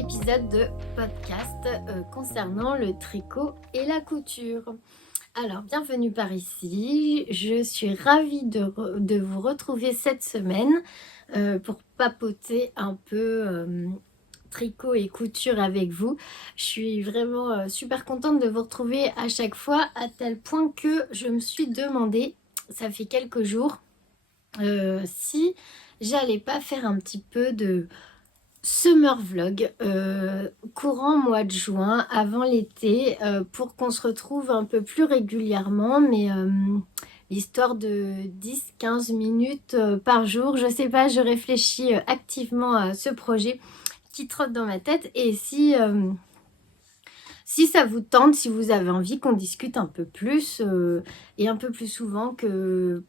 épisode de podcast concernant le tricot et la couture. Alors, bienvenue par ici. Je suis ravie de vous retrouver cette semaine pour papoter un peu tricot et couture avec vous. Je suis vraiment super contente de vous retrouver à chaque fois, à tel point que je me suis demandé, ça fait quelques jours, si j'allais pas faire un petit peu de summer vlog courant mois de juin avant l'été pour qu'on se retrouve un peu plus régulièrement, mais l'histoire de 10-15 minutes par jour, je sais pas, je réfléchis activement à ce projet qui trotte dans ma tête. Et si ça vous tente, si vous avez envie qu'on discute un peu plus et un peu plus souvent que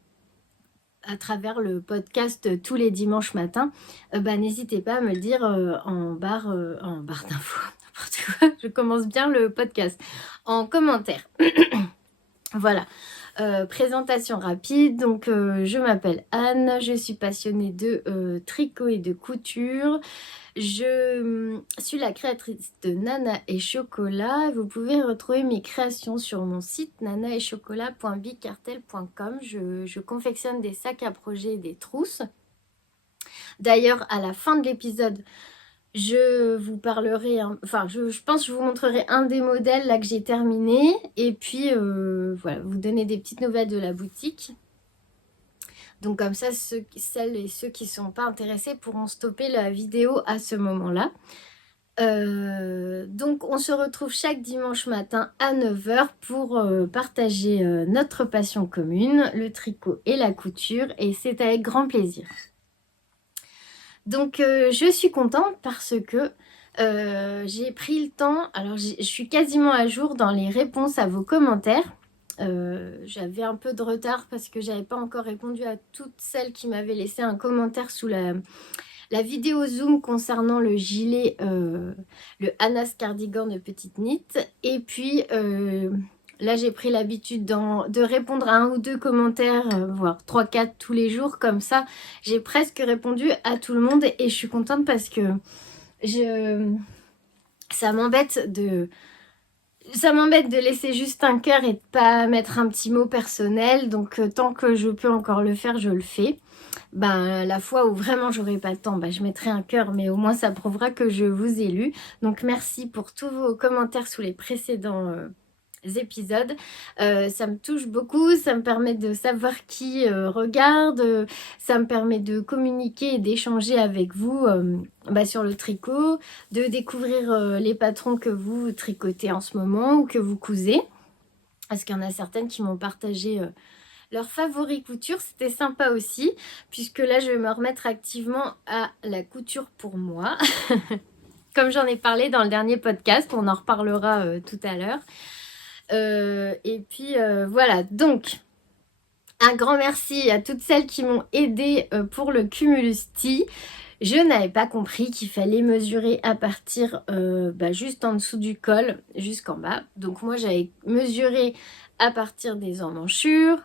à travers le podcast tous les dimanches matins, n'hésitez pas à me le dire en barre d'infos, n'importe quoi, je commence bien le podcast, en commentaire. Voilà, présentation rapide, donc je m'appelle Anne, je suis passionnée de tricot et de couture. Je suis la créatrice de Nana et Chocolat. Vous pouvez retrouver mes créations sur mon site nanaetchocolat.bicartel.com. Je confectionne des sacs à projet et des trousses. D'ailleurs, à la fin de l'épisode, je vous parlerai, je pense que je vous montrerai un des modèles là que j'ai terminé. Et puis, voilà, vous donner des petites nouvelles de la boutique. Donc comme ça, celles et ceux qui ne sont pas intéressés pourront stopper la vidéo à ce moment-là. Donc on se retrouve chaque dimanche matin à 9h pour partager notre passion commune, le tricot et la couture. Et c'est avec grand plaisir. Donc je suis contente parce que j'ai pris le temps. Alors je suis quasiment à jour dans les réponses à vos commentaires. J'avais un peu de retard parce que j'avais pas encore répondu à toutes celles qui m'avaient laissé un commentaire sous la vidéo Zoom concernant le gilet, le Anas cardigan de petite knit. Et puis là j'ai pris l'habitude de répondre à un ou deux commentaires, voire 3-4 tous les jours. Comme ça j'ai presque répondu à tout le monde et je suis contente parce que ça m'embête de laisser juste un cœur et de pas mettre un petit mot personnel. Donc tant que je peux encore le faire, je le fais. La fois où vraiment j'aurai pas le temps, je mettrai un cœur, mais au moins ça prouvera que je vous ai lu. Donc merci pour tous vos commentaires sous les précédents épisodes. Ça me touche beaucoup, ça me permet de savoir qui regarde, ça me permet de communiquer et d'échanger avec vous sur le tricot, de découvrir les patrons que vous tricotez en ce moment ou que vous cousez, parce qu'il y en a certaines qui m'ont partagé leur favori couture. C'était sympa aussi, puisque là je vais me remettre activement à la couture pour moi comme j'en ai parlé dans le dernier podcast, on en reparlera tout à l'heure. Et puis voilà, donc un grand merci à toutes celles qui m'ont aidé pour le Cumulus Tee. Je n'avais pas compris qu'il fallait mesurer à partir juste en dessous du col jusqu'en bas. Donc moi j'avais mesuré à partir des emmanchures.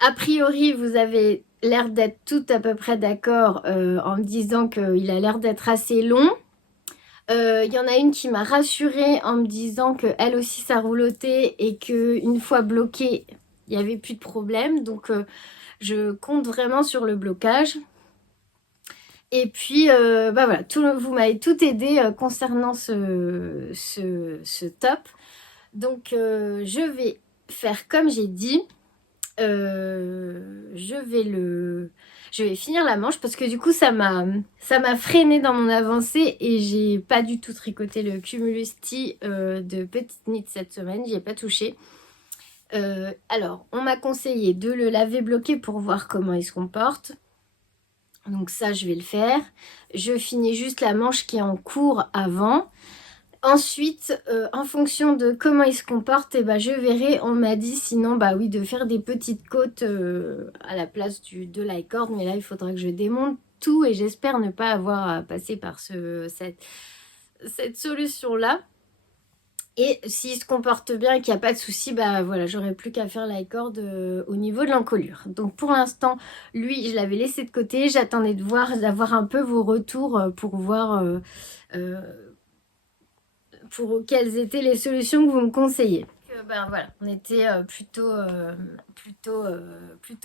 A priori vous avez l'air d'être toutes à peu près d'accord en me disant qu'il a l'air d'être assez long. Y en a une qui m'a rassurée en me disant qu'elle aussi ça roulotait et qu'une fois bloqué, il n'y avait plus de problème. Donc je compte vraiment sur le blocage. Et puis voilà, vous m'avez tout aidé concernant ce top. Donc je vais faire comme j'ai dit. Je vais finir la manche parce que du coup ça m'a freiné dans mon avancée et j'ai pas du tout tricoté le Cumulus Tee de petite knit cette semaine, j'y ai pas touché. Alors on m'a conseillé de le laver bloqué pour voir comment il se comporte, donc ça je vais le faire. Je finis juste la manche qui est en cours avant. Ensuite, en fonction de comment il se comporte, je verrai. On m'a dit sinon, oui, de faire des petites côtes à la place de la cord. Mais là, il faudra que je démonte tout et j'espère ne pas avoir à passer par cette solution-là. Et s'il se comporte bien et qu'il n'y a pas de souci, voilà, j'aurai plus qu'à faire la cord au niveau de l'encolure. Donc pour l'instant, lui, je l'avais laissé de côté. J'attendais d'avoir un peu vos retours pour voir pour quelles étaient les solutions que vous me conseillez. Ben voilà, on était plutôt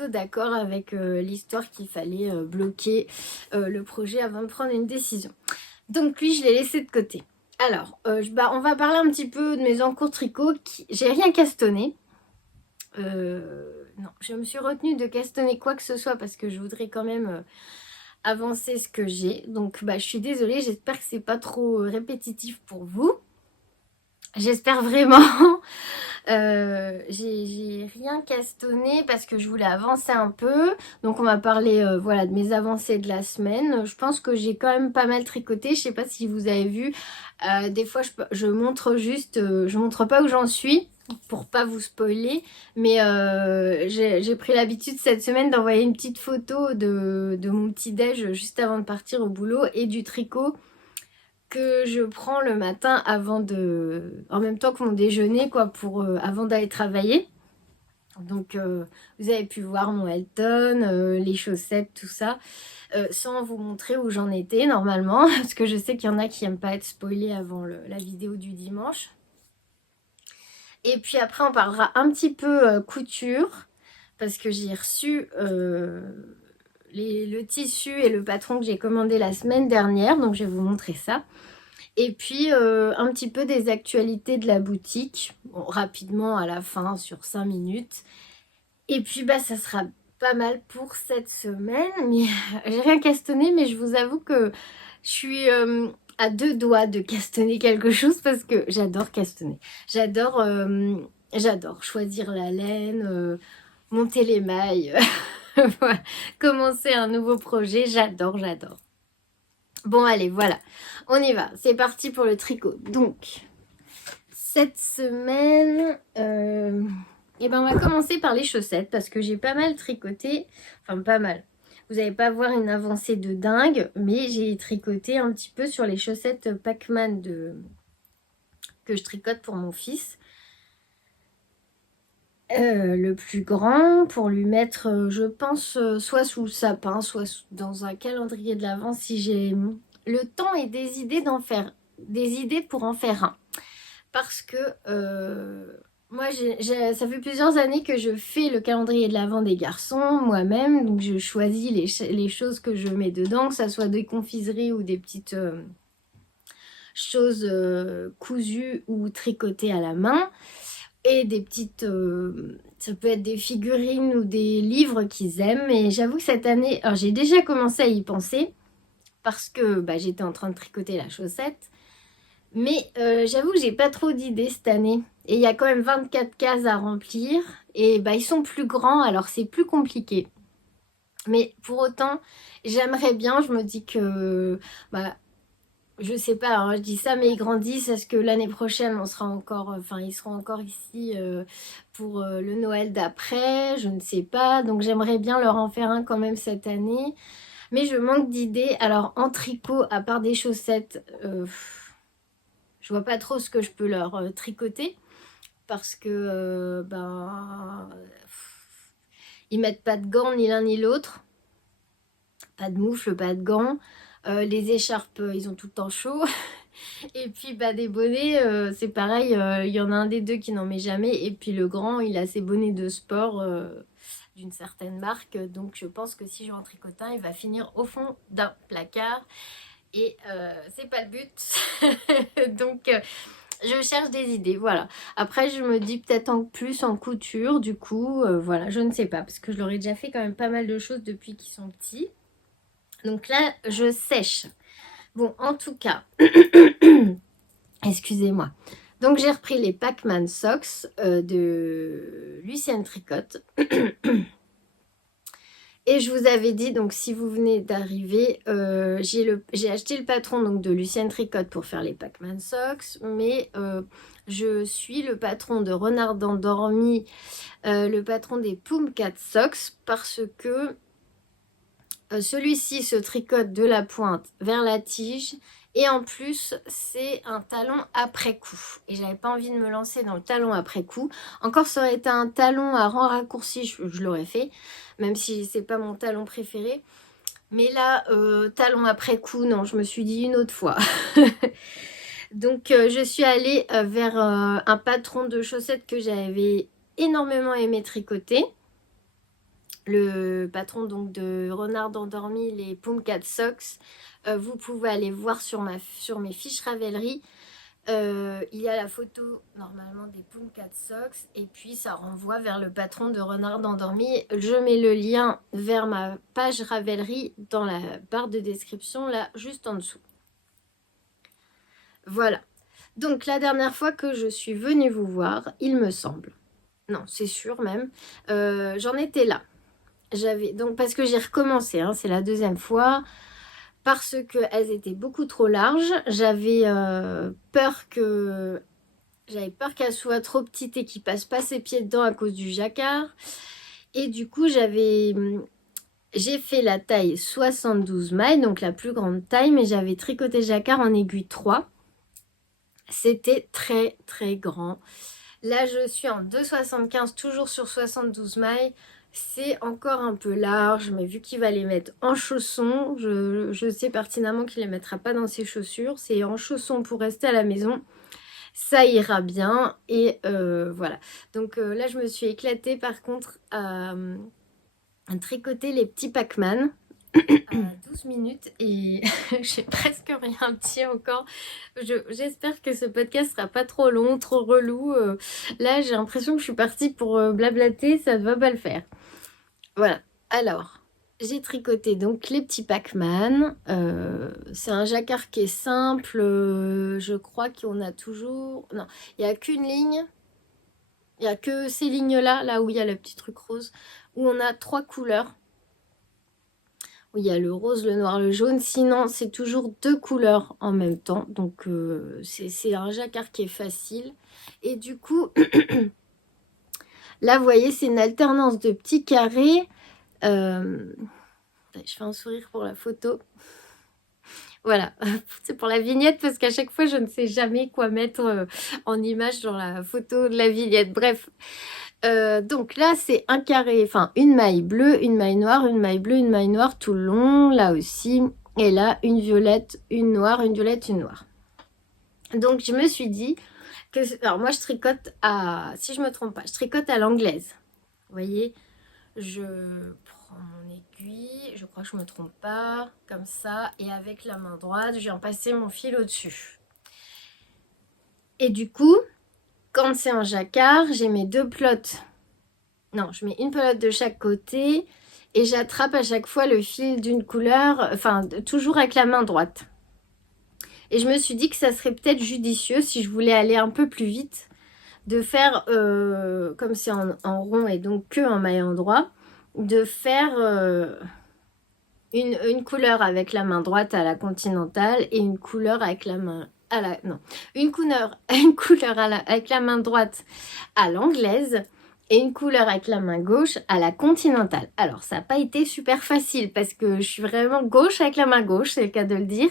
d'accord avec l'histoire qu'il fallait bloquer le projet avant de prendre une décision. Donc lui, je l'ai laissé de côté. Alors, on va parler un petit peu de mes encours tricot. J'ai rien castonné. Non, je me suis retenue de castonner quoi que ce soit parce que je voudrais quand même avancer ce que j'ai. Donc, je suis désolée. J'espère que c'est pas trop répétitif pour vous. J'espère vraiment. J'ai rien castonné parce que je voulais avancer un peu. Donc on va parler voilà, de mes avancées de la semaine. Je pense que j'ai quand même pas mal tricoté. Je sais pas si vous avez vu. Des fois je montre juste, je montre pas où j'en suis pour pas vous spoiler. Mais j'ai pris l'habitude cette semaine d'envoyer une petite photo de mon petit déj juste avant de partir au boulot et du tricot que je prends le matin en même temps que mon déjeuner, quoi, avant d'aller travailler. Donc vous avez pu voir mon Elton, les chaussettes, tout ça, sans vous montrer où j'en étais normalement, parce que je sais qu'il y en a qui n'aiment pas être spoilés avant la vidéo du dimanche. Et puis après on parlera un petit peu couture, parce que j'ai reçu le tissu et le patron que j'ai commandé la semaine dernière, donc je vais vous montrer ça. Et puis un petit peu des actualités de la boutique, bon, rapidement à la fin sur 5 minutes. Et puis ça sera pas mal pour cette semaine. Mais j'ai rien castonné, mais je vous avoue que je suis à 2 doigts de castonner quelque chose parce que j'adore castonner. J'adore choisir la laine, monter les mailles, voilà, commencer un nouveau projet. J'adore. Bon, allez, voilà. On y va. C'est parti pour le tricot. Donc, cette semaine, on va commencer par les chaussettes parce que j'ai pas mal tricoté. Enfin, pas mal. Vous n'allez pas voir une avancée de dingue, mais j'ai tricoté un petit peu sur les chaussettes Pac-Man que je tricote pour mon fils. Le plus grand pour lui mettre, je pense, soit sous le sapin, soit dans un calendrier de l'Avent si j'ai le temps et des idées pour en faire un. Parce que moi, ça fait plusieurs années que je fais le calendrier de l'Avent des garçons moi-même. Donc je choisis les choses que je mets dedans, que ça soit des confiseries ou des petites choses cousues ou tricotées à la main. Et des petites, ça peut être des figurines ou des livres qu'ils aiment. Et j'avoue que cette année, alors j'ai déjà commencé à y penser parce que j'étais en train de tricoter la chaussette. Mais j'avoue que j'ai pas trop d'idées cette année. Et il y a quand même 24 cases à remplir. Et ils sont plus grands, alors c'est plus compliqué. Mais pour autant, j'aimerais bien, je me dis que... je sais pas, hein, je dis ça, mais ils grandissent. Est-ce que l'année prochaine, ils seront encore ici pour le Noël d'après? Je ne sais pas. Donc j'aimerais bien leur en faire un quand même cette année. Mais je manque d'idées. Alors en tricot, à part des chaussettes, je vois pas trop ce que je peux leur tricoter. Parce que, ils mettent pas de gants ni l'un ni l'autre. Pas de moufles, pas de gants. Les écharpes, ils ont tout le temps chaud. Et puis des bonnets, c'est pareil, il y en a un des deux qui n'en met jamais. Et puis le grand, il a ses bonnets de sport d'une certaine marque. Donc je pense que si j'en tricote un, il va finir au fond d'un placard. Et c'est pas le but. Donc je cherche des idées, voilà. Après, je me dis peut-être en plus en couture, du coup, voilà, je ne sais pas. Parce que je leur ai déjà fait quand même pas mal de choses depuis qu'ils sont petits. Donc là, je sèche. Bon, en tout cas, excusez-moi. Donc, j'ai repris les Pac-Man Socks de Lucienne Tricotte. Et je vous avais dit, donc si vous venez d'arriver, j'ai acheté le patron donc, de Lucienne Tricotte pour faire les Pac-Man Socks. Mais je suis le patron de Renard d'Endormi, le patron des Poomcat Socks, parce que celui-ci se tricote de la pointe vers la tige. Et en plus, c'est un talon après coup. Et j'avais pas envie de me lancer dans le talon après coup. Encore, ça aurait été un talon à rang raccourci, je l'aurais fait. Même si c'est pas mon talon préféré. Mais là, talon après coup, non, je me suis dit une autre fois. Donc je suis allée vers un patron de chaussettes que j'avais énormément aimé tricoter. Le patron donc de Renard Endormi, les Poomcat Socks. Vous pouvez aller voir sur mes fiches Ravelry. Il y a la photo normalement des Poomcat Socks et puis ça renvoie vers le patron de Renard Endormi. Je mets le lien vers ma page Ravelry dans la barre de description là juste en dessous. Voilà. Donc la dernière fois que je suis venue vous voir, il me semble, non c'est sûr même, j'en étais là. Donc parce que j'ai recommencé, hein, c'est la deuxième fois, parce qu'elles étaient beaucoup trop larges. J'avais peur qu'elles soient trop petites et qu'ils passent pas ses pieds dedans à cause du jacquard. Et du coup j'ai fait la taille 72 mailles, donc la plus grande taille, mais j'avais tricoté jacquard en aiguille 3. C'était très très grand. Là je suis en 2,75, toujours sur 72 mailles. C'est encore un peu large, mais vu qu'il va les mettre en chaussons, je sais pertinemment qu'il ne les mettra pas dans ses chaussures. C'est en chaussons pour rester à la maison. Ça ira bien. Et voilà. Donc là, je me suis éclatée par contre à tricoter les petits Pac-Man à 12 minutes et j'ai presque rien dit encore. J'espère que ce podcast sera pas trop long, trop relou. Là, j'ai l'impression que je suis partie pour blablater, ça ne va pas le faire. Voilà, alors, j'ai tricoté donc les petits Pac-Man. C'est un jacquard qui est simple. Je crois qu'on a toujours... Non, il n'y a qu'une ligne. Il n'y a que ces lignes-là, là où il y a le petit truc rose, où on a 3 couleurs. Où il y a le rose, le noir, le jaune. Sinon, c'est toujours 2 couleurs en même temps. Donc, c'est un jacquard qui est facile. Et du coup, là, vous voyez, c'est une alternance de petits carrés. Je fais un sourire pour la photo. Voilà, c'est pour la vignette parce qu'à chaque fois, je ne sais jamais quoi mettre en image dans la photo de la vignette. Bref, donc là, c'est un carré, enfin une maille bleue, une maille noire, une maille bleue, une maille noire tout le long, là aussi. Et là, une violette, une noire, une violette, une noire. Donc, je me suis dit que... Alors, moi, je tricote à... Si je me trompe pas, je tricote à l'anglaise. Vous voyez, je prends mon aiguille, je crois que je me trompe pas, comme ça, et avec la main droite, je viens passer mon fil au-dessus. Et du coup, quand c'est un jacquard, j'ai mes 2 pelotes. Non, je mets une pelote de chaque côté et j'attrape à chaque fois le fil d'une couleur, enfin, toujours avec la main droite. Et je me suis dit que ça serait peut-être judicieux, si je voulais aller un peu plus vite, de faire, comme c'est en rond et donc que en maille endroit, de faire une couleur avec la main droite à la continentale et une couleur avec la main à la... Non, une couleur avec la main droite à l'anglaise et une couleur avec la main gauche à la continentale. Alors, ça n'a pas été super facile parce que je suis vraiment gauche avec la main gauche, c'est le cas de le dire.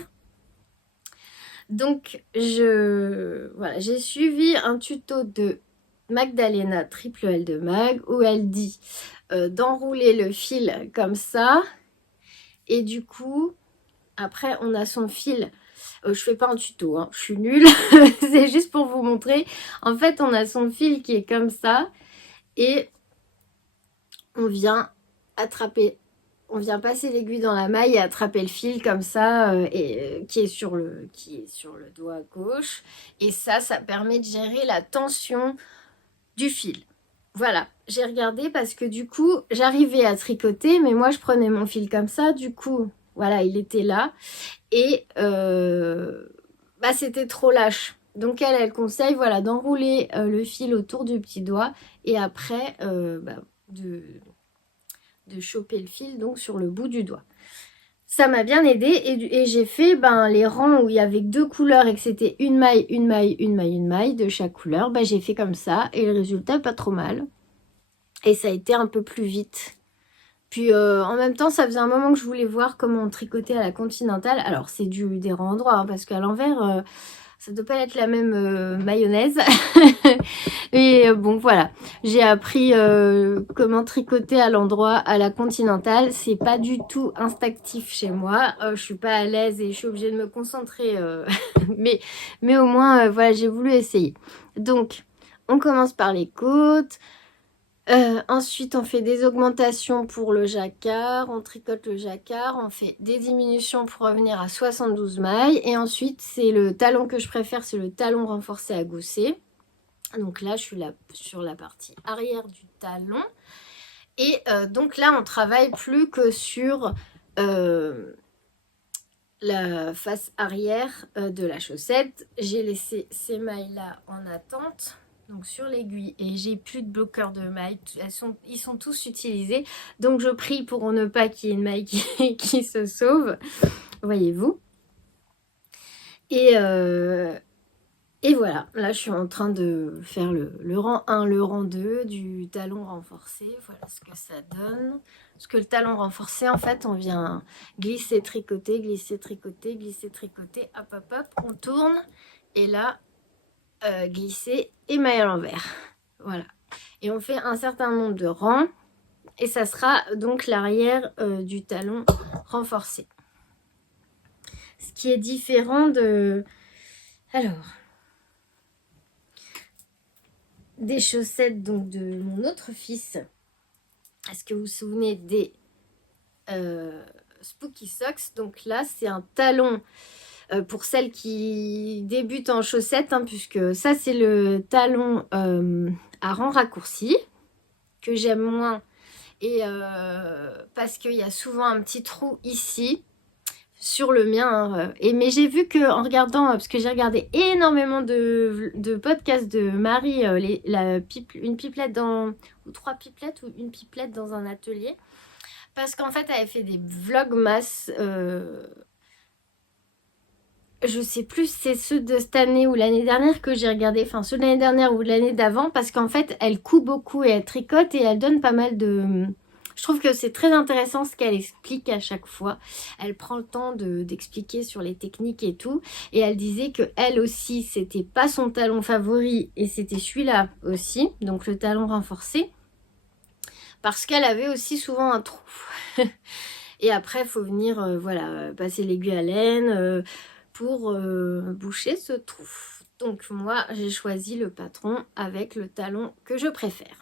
Donc, voilà, j'ai suivi un tuto de Magdalena Triple L de Mag où elle dit d'enrouler le fil comme ça. Et du coup, après, on a son fil. Je fais pas un tuto, hein, je suis nulle. C'est juste pour vous montrer. En fait, on a son fil qui est comme ça. Et on vient attraper, on vient passer l'aiguille dans la maille et attraper le fil comme ça, qui est sur le doigt gauche. Et ça permet de gérer la tension du fil. Voilà, j'ai regardé parce que du coup, j'arrivais à tricoter, mais moi, je prenais mon fil comme ça. Du coup, voilà, il était là. Et c'était trop lâche. Donc, elle conseille, voilà, d'enrouler le fil autour du petit doigt. Et après, de choper le fil donc sur le bout du doigt. Ça m'a bien aidé et j'ai fait les rangs où il y avait 2 couleurs et que c'était une maille, une maille, une maille, une maille de chaque couleur. J'ai fait comme ça et le résultat pas trop mal. Et ça a été un peu plus vite. Puis en même temps, ça faisait un moment que je voulais voir comment on tricotait à la continentale. Alors c'est des rangs endroits hein, parce qu'à l'envers, Ça doit pas être la même mayonnaise. Et bon, voilà. J'ai appris comment tricoter à l'endroit, à la Continentale. C'est pas du tout instinctif chez moi. Je suis pas à l'aise et je suis obligée de me concentrer. Mais au moins, voilà, j'ai voulu essayer. Donc, on commence par les côtes. Ensuite, on fait des augmentations pour le jacquard, on tricote le jacquard, on fait des diminutions pour revenir à 72 mailles. Et ensuite, c'est le talon que je préfère, c'est le talon renforcé à gousset. Donc là, je suis là sur la partie arrière du talon. Et donc là, on travaille plus que sur la face arrière de la chaussette. J'ai laissé ces mailles-là en attente. Donc sur l'aiguille, et j'ai plus de bloqueurs de mailles, ils sont tous utilisés, donc je prie pour ne pas qu'il y ait une maille qui se sauve, voyez-vous. Et voilà, là je suis en train de faire le rang 1, le rang 2 du talon renforcé, voilà ce que ça donne. Parce que le talon renforcé, en fait, on vient glisser, tricoter, glisser, tricoter, glisser, tricoter, hop, hop, hop, on tourne, et là, glisser et maille à l'envers. Voilà. Et on fait un certain nombre de rangs. Et ça sera donc l'arrière du talon renforcé. Ce qui est différent de... Alors... Des chaussettes donc de mon autre fils. Est-ce que vous vous souvenez des Spooky Socks? Donc là, c'est un talon... pour celles qui débutent en chaussettes, hein, puisque ça c'est le talon à rang raccourci que j'aime moins, et parce qu'il y a souvent un petit trou ici sur le mien, hein, mais j'ai vu que en regardant, parce que j'ai regardé énormément de podcasts de Marie, une pipelette ou 3 pipelettes ou une pipelette dans un atelier, parce qu'en fait elle avait fait des vlogmas. Je sais plus c'est ceux de cette année ou l'année dernière que j'ai regardé, enfin ceux de l'année dernière ou l'année d'avant, parce qu'en fait elle coud beaucoup et elle tricote et elle donne pas mal de... Je trouve que c'est très intéressant ce qu'elle explique à chaque fois. Elle prend le temps d'expliquer sur les techniques et tout. Et elle disait que elle aussi, c'était pas son talon favori et c'était celui-là aussi, donc le talon renforcé, parce qu'elle avait aussi souvent un trou. Et après, il faut venir voilà, passer l'aiguille à laine pour boucher ce trou. Donc moi, j'ai choisi le patron avec le talon que je préfère.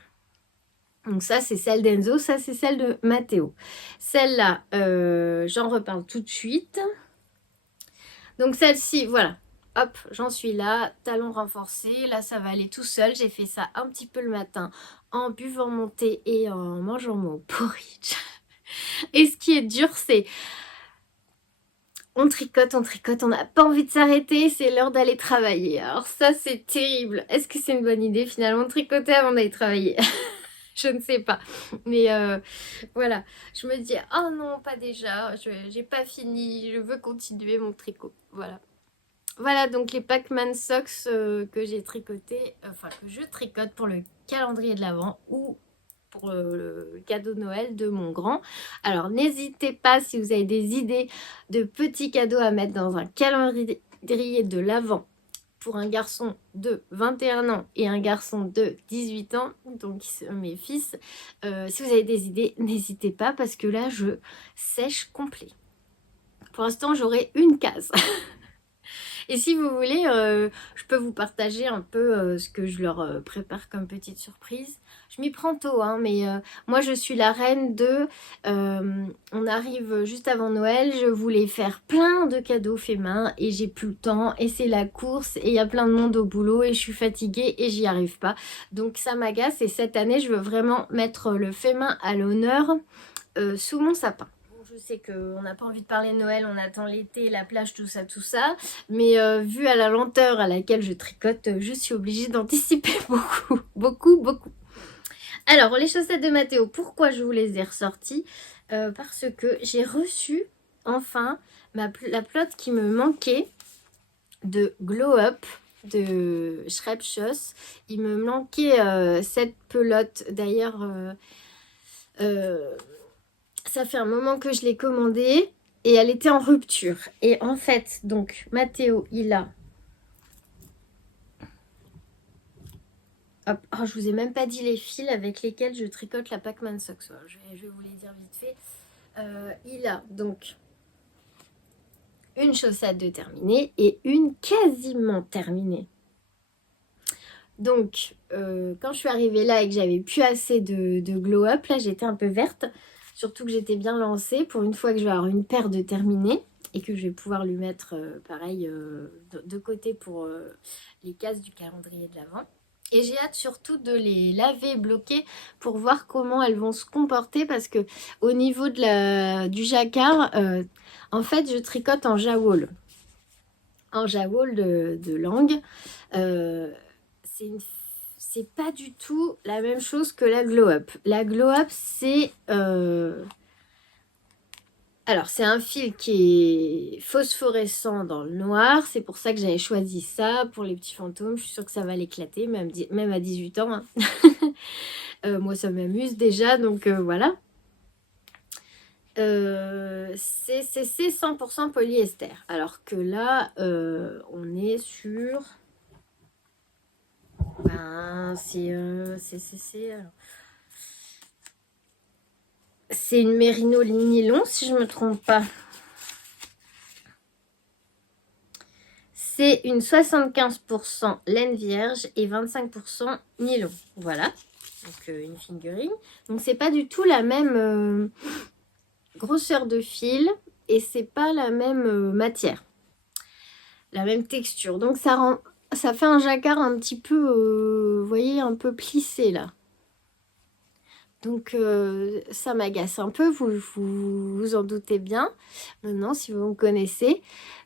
Donc ça, c'est celle d'Enzo, ça, c'est celle de Matteo. Celle-là, j'en reparle tout de suite. Donc celle-ci, voilà. Hop, j'en suis là, talon renforcé. Là, ça va aller tout seul. J'ai fait ça un petit peu le matin en buvant mon thé et en mangeant mon porridge. Et ce qui est dur, c'est... on tricote, on n'a pas envie de s'arrêter, c'est l'heure d'aller travailler. Alors ça, c'est terrible. Est-ce que c'est une bonne idée finalement de tricoter avant d'aller travailler? Je ne sais pas. Mais voilà, je me dis, oh non, pas déjà, j'ai pas fini, je veux continuer mon tricot. Voilà. Voilà donc les Pac-Man Socks que j'ai tricoté, enfin que je tricote pour le calendrier de l'Avent ou pour le cadeau de Noël de mon grand. Alors n'hésitez pas si vous avez des idées de petits cadeaux à mettre dans un calendrier de l'Avent pour un garçon de 21 ans et un garçon de 18 ans, donc mes fils. Si vous avez des idées, n'hésitez pas parce que là, je sèche complet. Pour l'instant, j'aurai une case. Et si vous voulez, je peux vous partager un peu ce que je leur prépare comme petite surprise. Je m'y prends tôt, hein, mais moi je suis la reine de... on arrive juste avant Noël, je voulais faire plein de cadeaux faits main et j'ai plus le temps et c'est la course et il y a plein de monde au boulot et je suis fatiguée et j'y arrive pas. Donc ça m'agace et cette année je veux vraiment mettre le fait main à l'honneur sous mon sapin. Je sais qu'on n'a pas envie de parler de Noël, on attend l'été, la plage, tout ça. Mais vu à la lenteur à laquelle je tricote, je suis obligée d'anticiper beaucoup. Alors, les chaussettes de Matteo, pourquoi je vous les ai ressorties? Parce que j'ai reçu, enfin, la pelote qui me manquait de Glow Up de Schreibschoss. Il me manquait cette pelote, d'ailleurs... ça fait un moment que je l'ai commandée et elle était en rupture. Et en fait, donc, Matteo, il a Hop. Oh, je vous ai même pas dit les fils avec lesquels je tricote la Pac-Man Socks. Je vais vous les dire vite fait. Il a donc une chaussette de terminée et une quasiment terminée. Donc, quand je suis arrivée là et que j'avais plus assez de glow up, là j'étais un peu verte. Surtout que j'étais bien lancée pour une fois que je vais avoir une paire de terminée et que je vais pouvoir lui mettre pareil de côté pour les cases du calendrier de l'Avent. Et j'ai hâte surtout de les laver et bloquer pour voir comment elles vont se comporter parce que au niveau du jacquard, en fait je tricote en jawool. En jawool de langue. C'est pas du tout la même chose que la glow up. La glow up, c'est alors c'est un fil qui est phosphorescent dans le noir. C'est pour ça que j'avais choisi ça pour les petits fantômes. Je suis sûre que ça va l'éclater, même à 18 ans. Hein. Moi, ça m'amuse déjà, donc voilà. C'est 100% polyester. Alors que là, on est sur... Ben, c'est une mérino nylon, si je ne me trompe pas. C'est une 75% laine vierge et 25% nylon. Voilà. Donc, une fingering. Donc, c'est pas du tout la même grosseur de fil et c'est pas la même matière. La même texture. Donc, ça fait un jacquard un petit peu, vous voyez, un peu plissé là. Donc, ça m'agace un peu, vous en doutez bien. Maintenant, si vous me connaissez.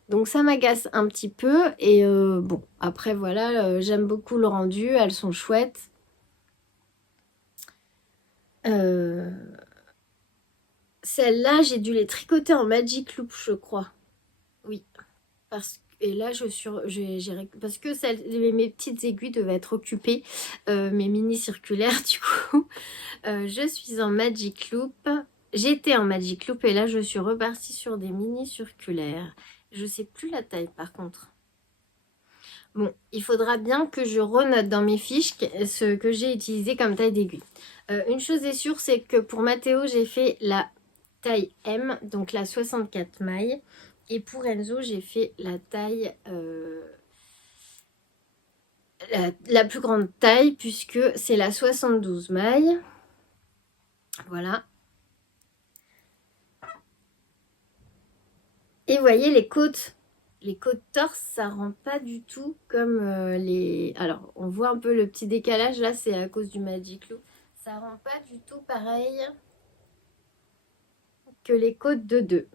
Donc, ça m'agace un petit peu. Et bon, après, voilà, j'aime beaucoup le rendu. Elles sont chouettes. Celles-là, j'ai dû les tricoter en Magic Loop, je crois. Oui. Et là, parce que mes petites aiguilles devaient être occupées. Mes mini circulaires, du coup. Je suis en Magic Loop. J'étais en Magic Loop et là je suis repartie sur des mini circulaires. Je sais plus la taille par contre. Bon, il faudra bien que je renote dans mes fiches ce que j'ai utilisé comme taille d'aiguille. Une chose est sûre, c'est que pour Mathéo, j'ai fait la taille M, donc la 64 mailles. Et pour Enzo, j'ai fait la taille... la plus grande taille puisque c'est la 72 mailles. Voilà. Et vous voyez les côtes torse, ça rend pas du tout comme les... Alors, on voit un peu le petit décalage, là, c'est à cause du Magic Loop. Ça rend pas du tout pareil que les côtes de 2.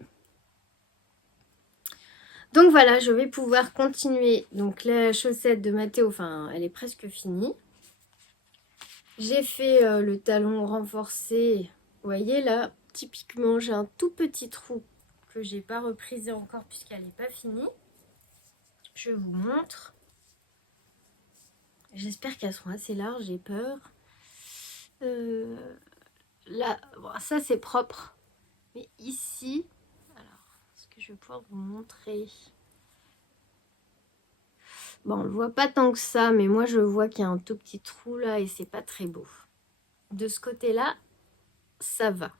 Donc voilà, je vais pouvoir continuer. Donc la chaussette de Mathéo, enfin, elle est presque finie. J'ai fait le talon renforcé. Vous voyez, là, typiquement, j'ai un tout petit trou que j'ai pas reprisé encore puisqu'elle n'est pas finie. Je vous montre. J'espère qu'elles seront assez larges, j'ai peur. Là, bon, ça c'est propre. Mais ici, alors, est-ce que je vais pouvoir vous montrer? Bon, on le voit pas tant que ça, mais moi je vois qu'il y a un tout petit trou là et c'est pas très beau. De ce côté-là, ça va.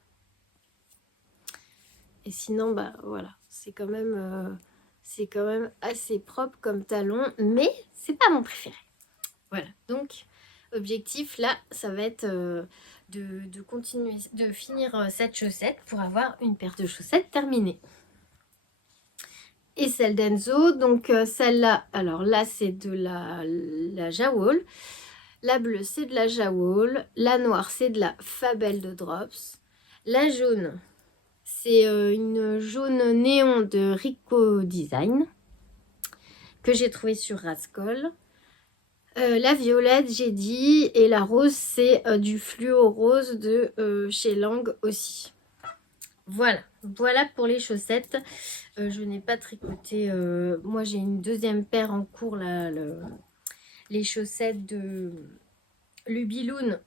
Et sinon, bah voilà, c'est quand même assez propre comme talon, mais c'est pas mon préféré. Voilà, donc objectif là, ça va être de continuer, de finir cette chaussette pour avoir une paire de chaussettes terminée. Et celle d'Enzo, donc celle-là, alors là c'est de la jawool, la bleue c'est de la jawool, la noire c'est de la Fabelle de Drops, la jaune c'est une jaune néon de Rico Design que j'ai trouvé sur Rascol. La violette, j'ai dit, et la rose, c'est du fluo rose de chez Lang aussi. Voilà, voilà pour les chaussettes. Je n'ai pas tricoté. Moi, j'ai une deuxième paire en cours, là, les chaussettes de Lubiloon.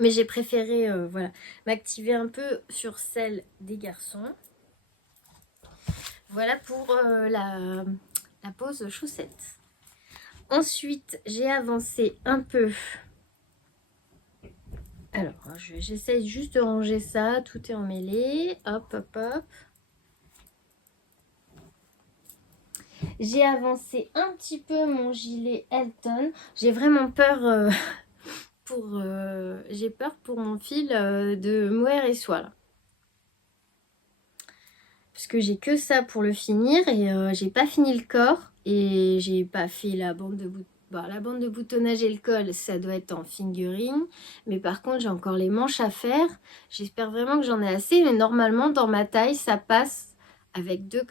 Mais j'ai préféré voilà, m'activer un peu sur celle des garçons. Voilà pour la pose chaussettes. Ensuite, j'ai avancé un peu. Alors, j'essaye juste de ranger ça. Tout est emmêlé. Hop, hop, hop. J'ai avancé un petit peu mon gilet Elton. J'ai vraiment peur j'ai peur pour mon fil de mohair et soie là. Parce que j'ai que ça pour le finir et j'ai pas fini le corps et j'ai pas fait la bande de la bande de boutonnage et le col, ça doit être en fingering. Mais par contre, j'ai encore les manches à faire. J'espère vraiment que j'en ai assez. Mais normalement, dans ma taille, ça passe avec deux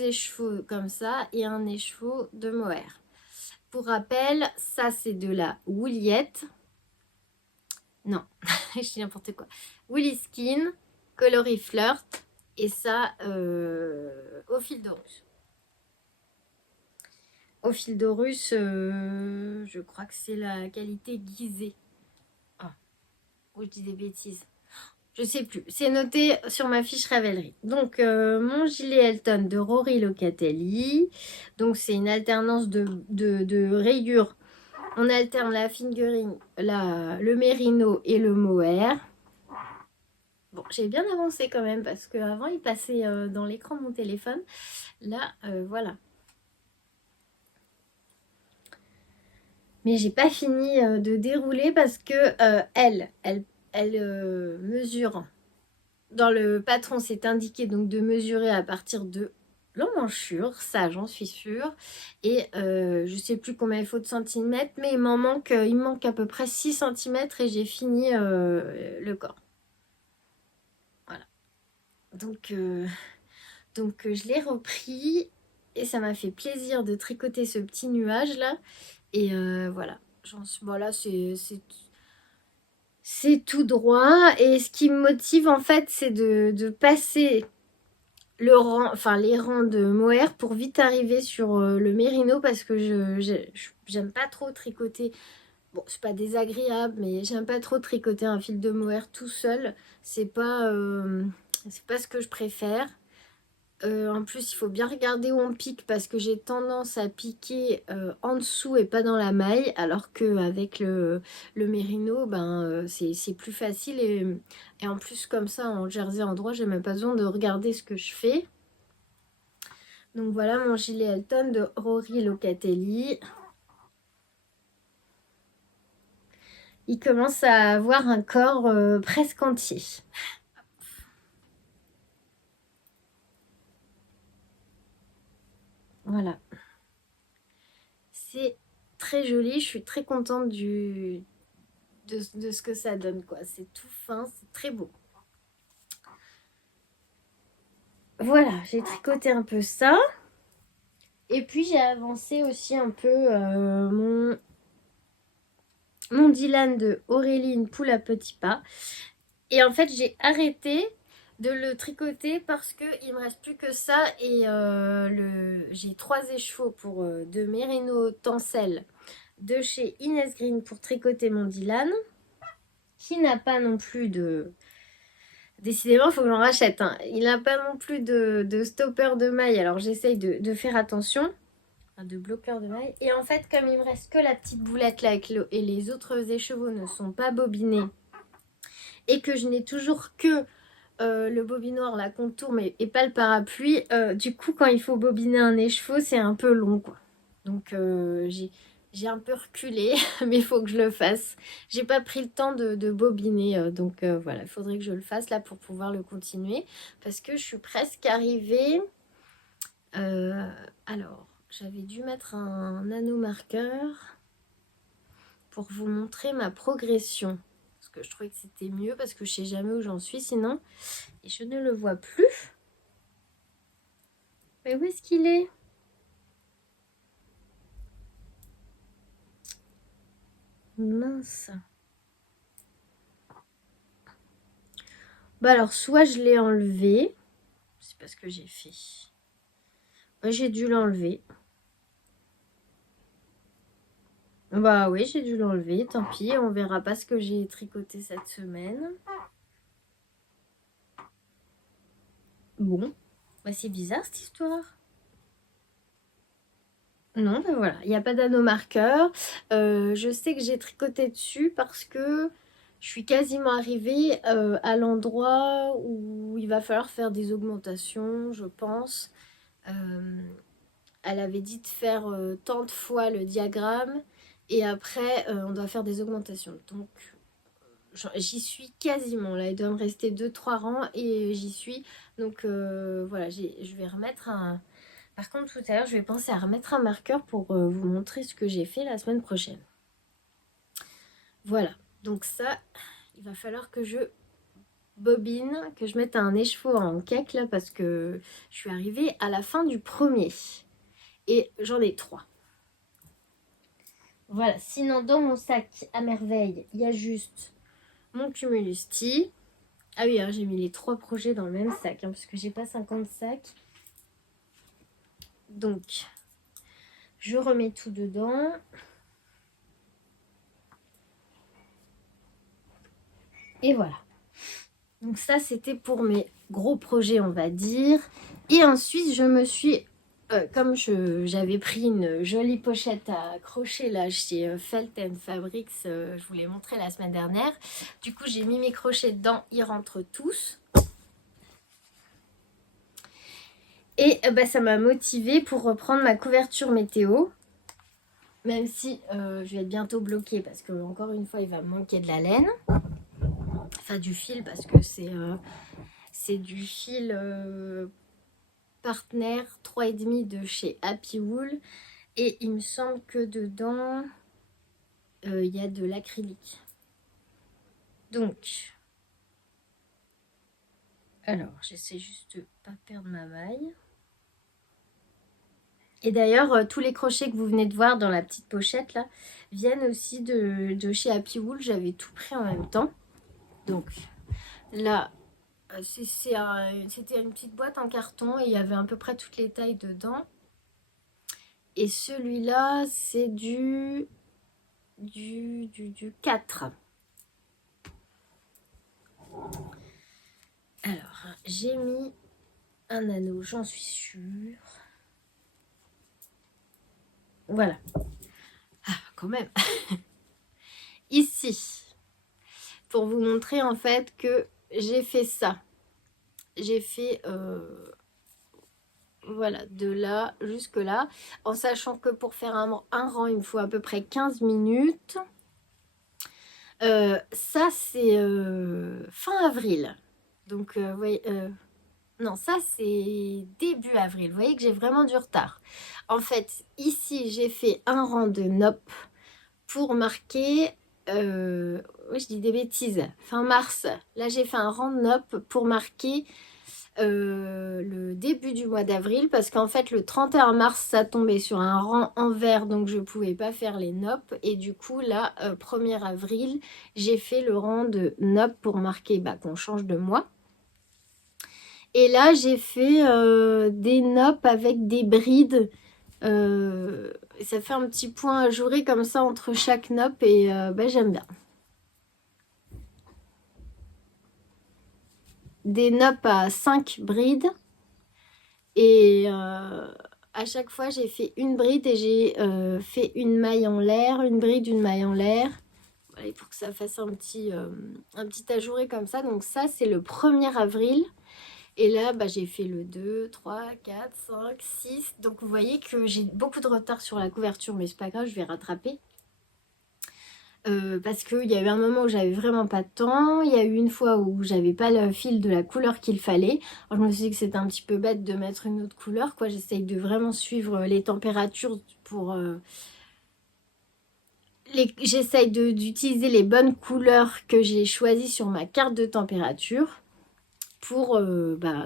écheveaux comme ça et un écheveau de mohair. Pour rappel, ça c'est de la Woolyette. Non, je dis n'importe quoi. Woolly Skin, Coloris Flirt. Et ça, au fil d'Horus. Au fil d'Horus, je crois que c'est la qualité Gizeh. Ah, ou je dis des bêtises. Je sais plus. C'est noté sur ma fiche Ravelry. Donc, mon gilet Elton de Rory Locatelli. Donc, c'est une alternance de rayures. On alterne la fingering, le mérino et le mohair. Bon, j'ai bien avancé quand même parce qu'avant, il passait dans l'écran de mon téléphone. Là, voilà. Mais j'ai pas fini de dérouler parce que elle mesure. Dans le patron, c'est indiqué donc de mesurer à partir de l'emmanchure, ça j'en suis sûre. Et je sais plus combien il faut de centimètres, mais il me manque à peu près 6 centimètres et j'ai fini le corps. Voilà. Donc, je l'ai repris et ça m'a fait plaisir de tricoter ce petit nuage là. Et voilà, voilà, c'est tout droit. Et ce qui me motive en fait, c'est de passer les rangs de mohair pour vite arriver sur le mérino parce que j'aime pas trop tricoter. Bon, c'est pas désagréable, mais j'aime pas trop tricoter un fil de mohair tout seul. C'est pas ce que je préfère. En plus, il faut bien regarder où on pique parce que j'ai tendance à piquer en dessous et pas dans la maille, alors qu'avec le mérino, c'est plus facile. Et en plus, comme ça, en jersey endroit, j'ai même pas besoin de regarder ce que je fais. Donc voilà mon gilet Elton de Rory Locatelli. Il commence à avoir un corps presque entier. Voilà. C'est très joli. Je suis très contente de ce que ça donne, quoi. C'est tout fin, c'est très beau. Voilà, j'ai tricoté un peu ça. Et puis j'ai avancé aussi un peu mon Dylan de Aurélie Poule à petits pas. Et en fait, j'ai arrêté de le tricoter parce qu'il me reste plus que ça. Et j'ai 3 écheveaux pour de Merino Tencel de chez Inès Green pour tricoter mon Dylan. Qui n'a pas non plus de... Décidément, il faut que j'en rachète. Hein. Il n'a pas non plus de stopper de maille. Alors j'essaye de faire attention. De bloqueur de maille. Et en fait, comme il me reste que la petite boulette là et les autres écheveaux ne sont pas bobinés et que je n'ai toujours que le bobinoir, la contour, mais et pas le parapluie, du coup, quand il faut bobiner un écheveau, c'est un peu long, quoi. Donc, j'ai un peu reculé, mais il faut que je le fasse. J'ai pas pris le temps de bobiner, donc voilà, il faudrait que je le fasse là pour pouvoir le continuer, parce que je suis presque arrivée. Alors, j'avais dû mettre un nanomarqueur pour vous montrer ma progression. Parce que je trouvais que c'était mieux, parce que je sais jamais où j'en suis sinon. Et je ne le vois plus. Mais où est-ce qu'il est? Mince. Bah alors, soit je l'ai enlevé. C'est pas ce que j'ai fait. Bah, j'ai dû l'enlever. Bah oui, j'ai dû l'enlever. Tant pis, on verra pas ce que j'ai tricoté cette semaine. Bon. Bah c'est bizarre cette histoire. Non, ben voilà, il n'y a pas d'anneau marqueur. Je sais que j'ai tricoté dessus parce que je suis quasiment arrivée à l'endroit où il va falloir faire des augmentations, je pense. Euh, Elle avait dit de faire tant de fois le diagramme et après on doit faire des augmentations. Donc j'y suis quasiment là. Il doit me rester deux trois rangs et j'y suis. Donc voilà, je vais remettre un. Par contre, tout à l'heure, je vais penser à remettre un marqueur pour vous montrer ce que j'ai fait la semaine prochaine. Voilà. Donc ça, il va falloir que je bobine, que je mette un écheveau en cake là parce que je suis arrivée à la fin du premier. Et j'en ai trois. Voilà, sinon dans mon sac à merveille, il y a juste mon Cumulus Tea. Ah oui, hein, j'ai mis les trois projets dans le même sac, hein, parce que j'ai pas 50 sacs. Donc, je remets tout dedans. Et voilà. Donc ça, c'était pour mes gros projets, on va dire. Et ensuite, je me suis... comme j'avais pris une jolie pochette à crochet là chez Felt Fabrics, je vous l'ai montré la semaine dernière. Du coup, j'ai mis mes crochets dedans, ils rentrent tous. Et ça m'a motivée pour reprendre ma couverture météo. Même si je vais être bientôt bloquée parce que encore une fois, il va me manquer de la laine. Enfin, du fil parce que c'est du fil partenaire 3,5 de chez Happy Wool. Et il me semble que dedans, il y a de l'acrylique. Donc, alors, j'essaie juste de ne pas perdre ma maille. Et d'ailleurs, tous les crochets que vous venez de voir dans la petite pochette là, viennent aussi de chez Happy Wool. J'avais tout pris en même temps. Donc, là, c'était une petite boîte en carton et il y avait à peu près toutes les tailles dedans. Et celui-là, c'est du 4. Alors, j'ai mis un anneau, j'en suis sûre. Voilà. Ah, quand même. Ici, pour vous montrer en fait que j'ai fait ça. J'ai fait voilà, de là jusque là, en sachant que pour faire un rang, il me faut à peu près 15 minutes. Ça, c'est fin avril. Donc, voyez, non, ça, c'est début avril. Vous voyez que j'ai vraiment du retard. En fait, ici, j'ai fait un rang de nopp pour marquer... oui, je dis des bêtises. Fin mars, là, j'ai fait un rang de nopp pour marquer le début du mois d'avril parce qu'en fait le 31 mars ça tombait sur un rang en vert donc je pouvais pas faire les nopp et du coup là 1er avril j'ai fait le rang de nopp pour marquer qu'on change de mois et là j'ai fait des nopp avec des brides ça fait un petit point ajouré comme ça entre chaque nopp et j'aime bien. Des nopp à 5 brides et à chaque fois j'ai fait une bride et j'ai fait une maille en l'air, une bride, une maille en l'air. Voilà, pour que ça fasse un petit ajouré comme ça. Donc ça c'est le 1er avril. Et là j'ai fait le 2, 3, 4, 5, 6. Donc vous voyez que j'ai beaucoup de retard sur la couverture mais c'est pas grave, je vais rattraper. Parce qu'il y a eu un moment où j'avais vraiment pas de temps, il y a eu une fois où j'avais pas le fil de la couleur qu'il fallait. Alors, je me suis dit que c'était un petit peu bête de mettre une autre couleur, quoi. J'essaye de vraiment suivre les températures pour... J'essaye d'utiliser les bonnes couleurs que j'ai choisies sur ma carte de température pour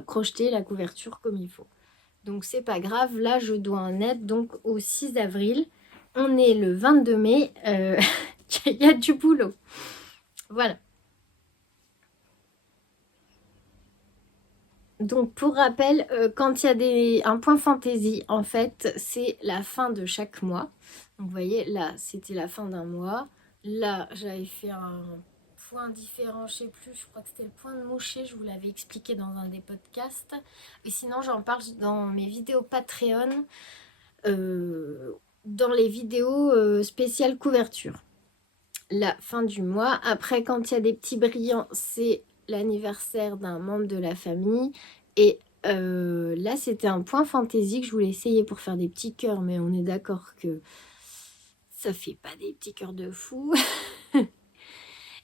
crocheter la couverture comme il faut. Donc c'est pas grave, là je dois en être donc au 6 avril. On est le 22 mai. Il y a du boulot. Voilà. Donc pour rappel, quand il y a un point fantaisie, en fait, c'est la fin de chaque mois. Donc vous voyez, là, c'était la fin d'un mois. Là, j'avais fait un point différent, je sais plus, je crois que c'était le point de Moucher, je vous l'avais expliqué dans un des podcasts. Et sinon, j'en parle dans mes vidéos Patreon. dans les vidéos spéciales couverture. La fin du mois. Après, quand il y a des petits brillants, c'est l'anniversaire d'un membre de la famille. Et là, c'était un point fantaisie que je voulais essayer pour faire des petits cœurs, mais on est d'accord que ça fait pas des petits cœurs de fou.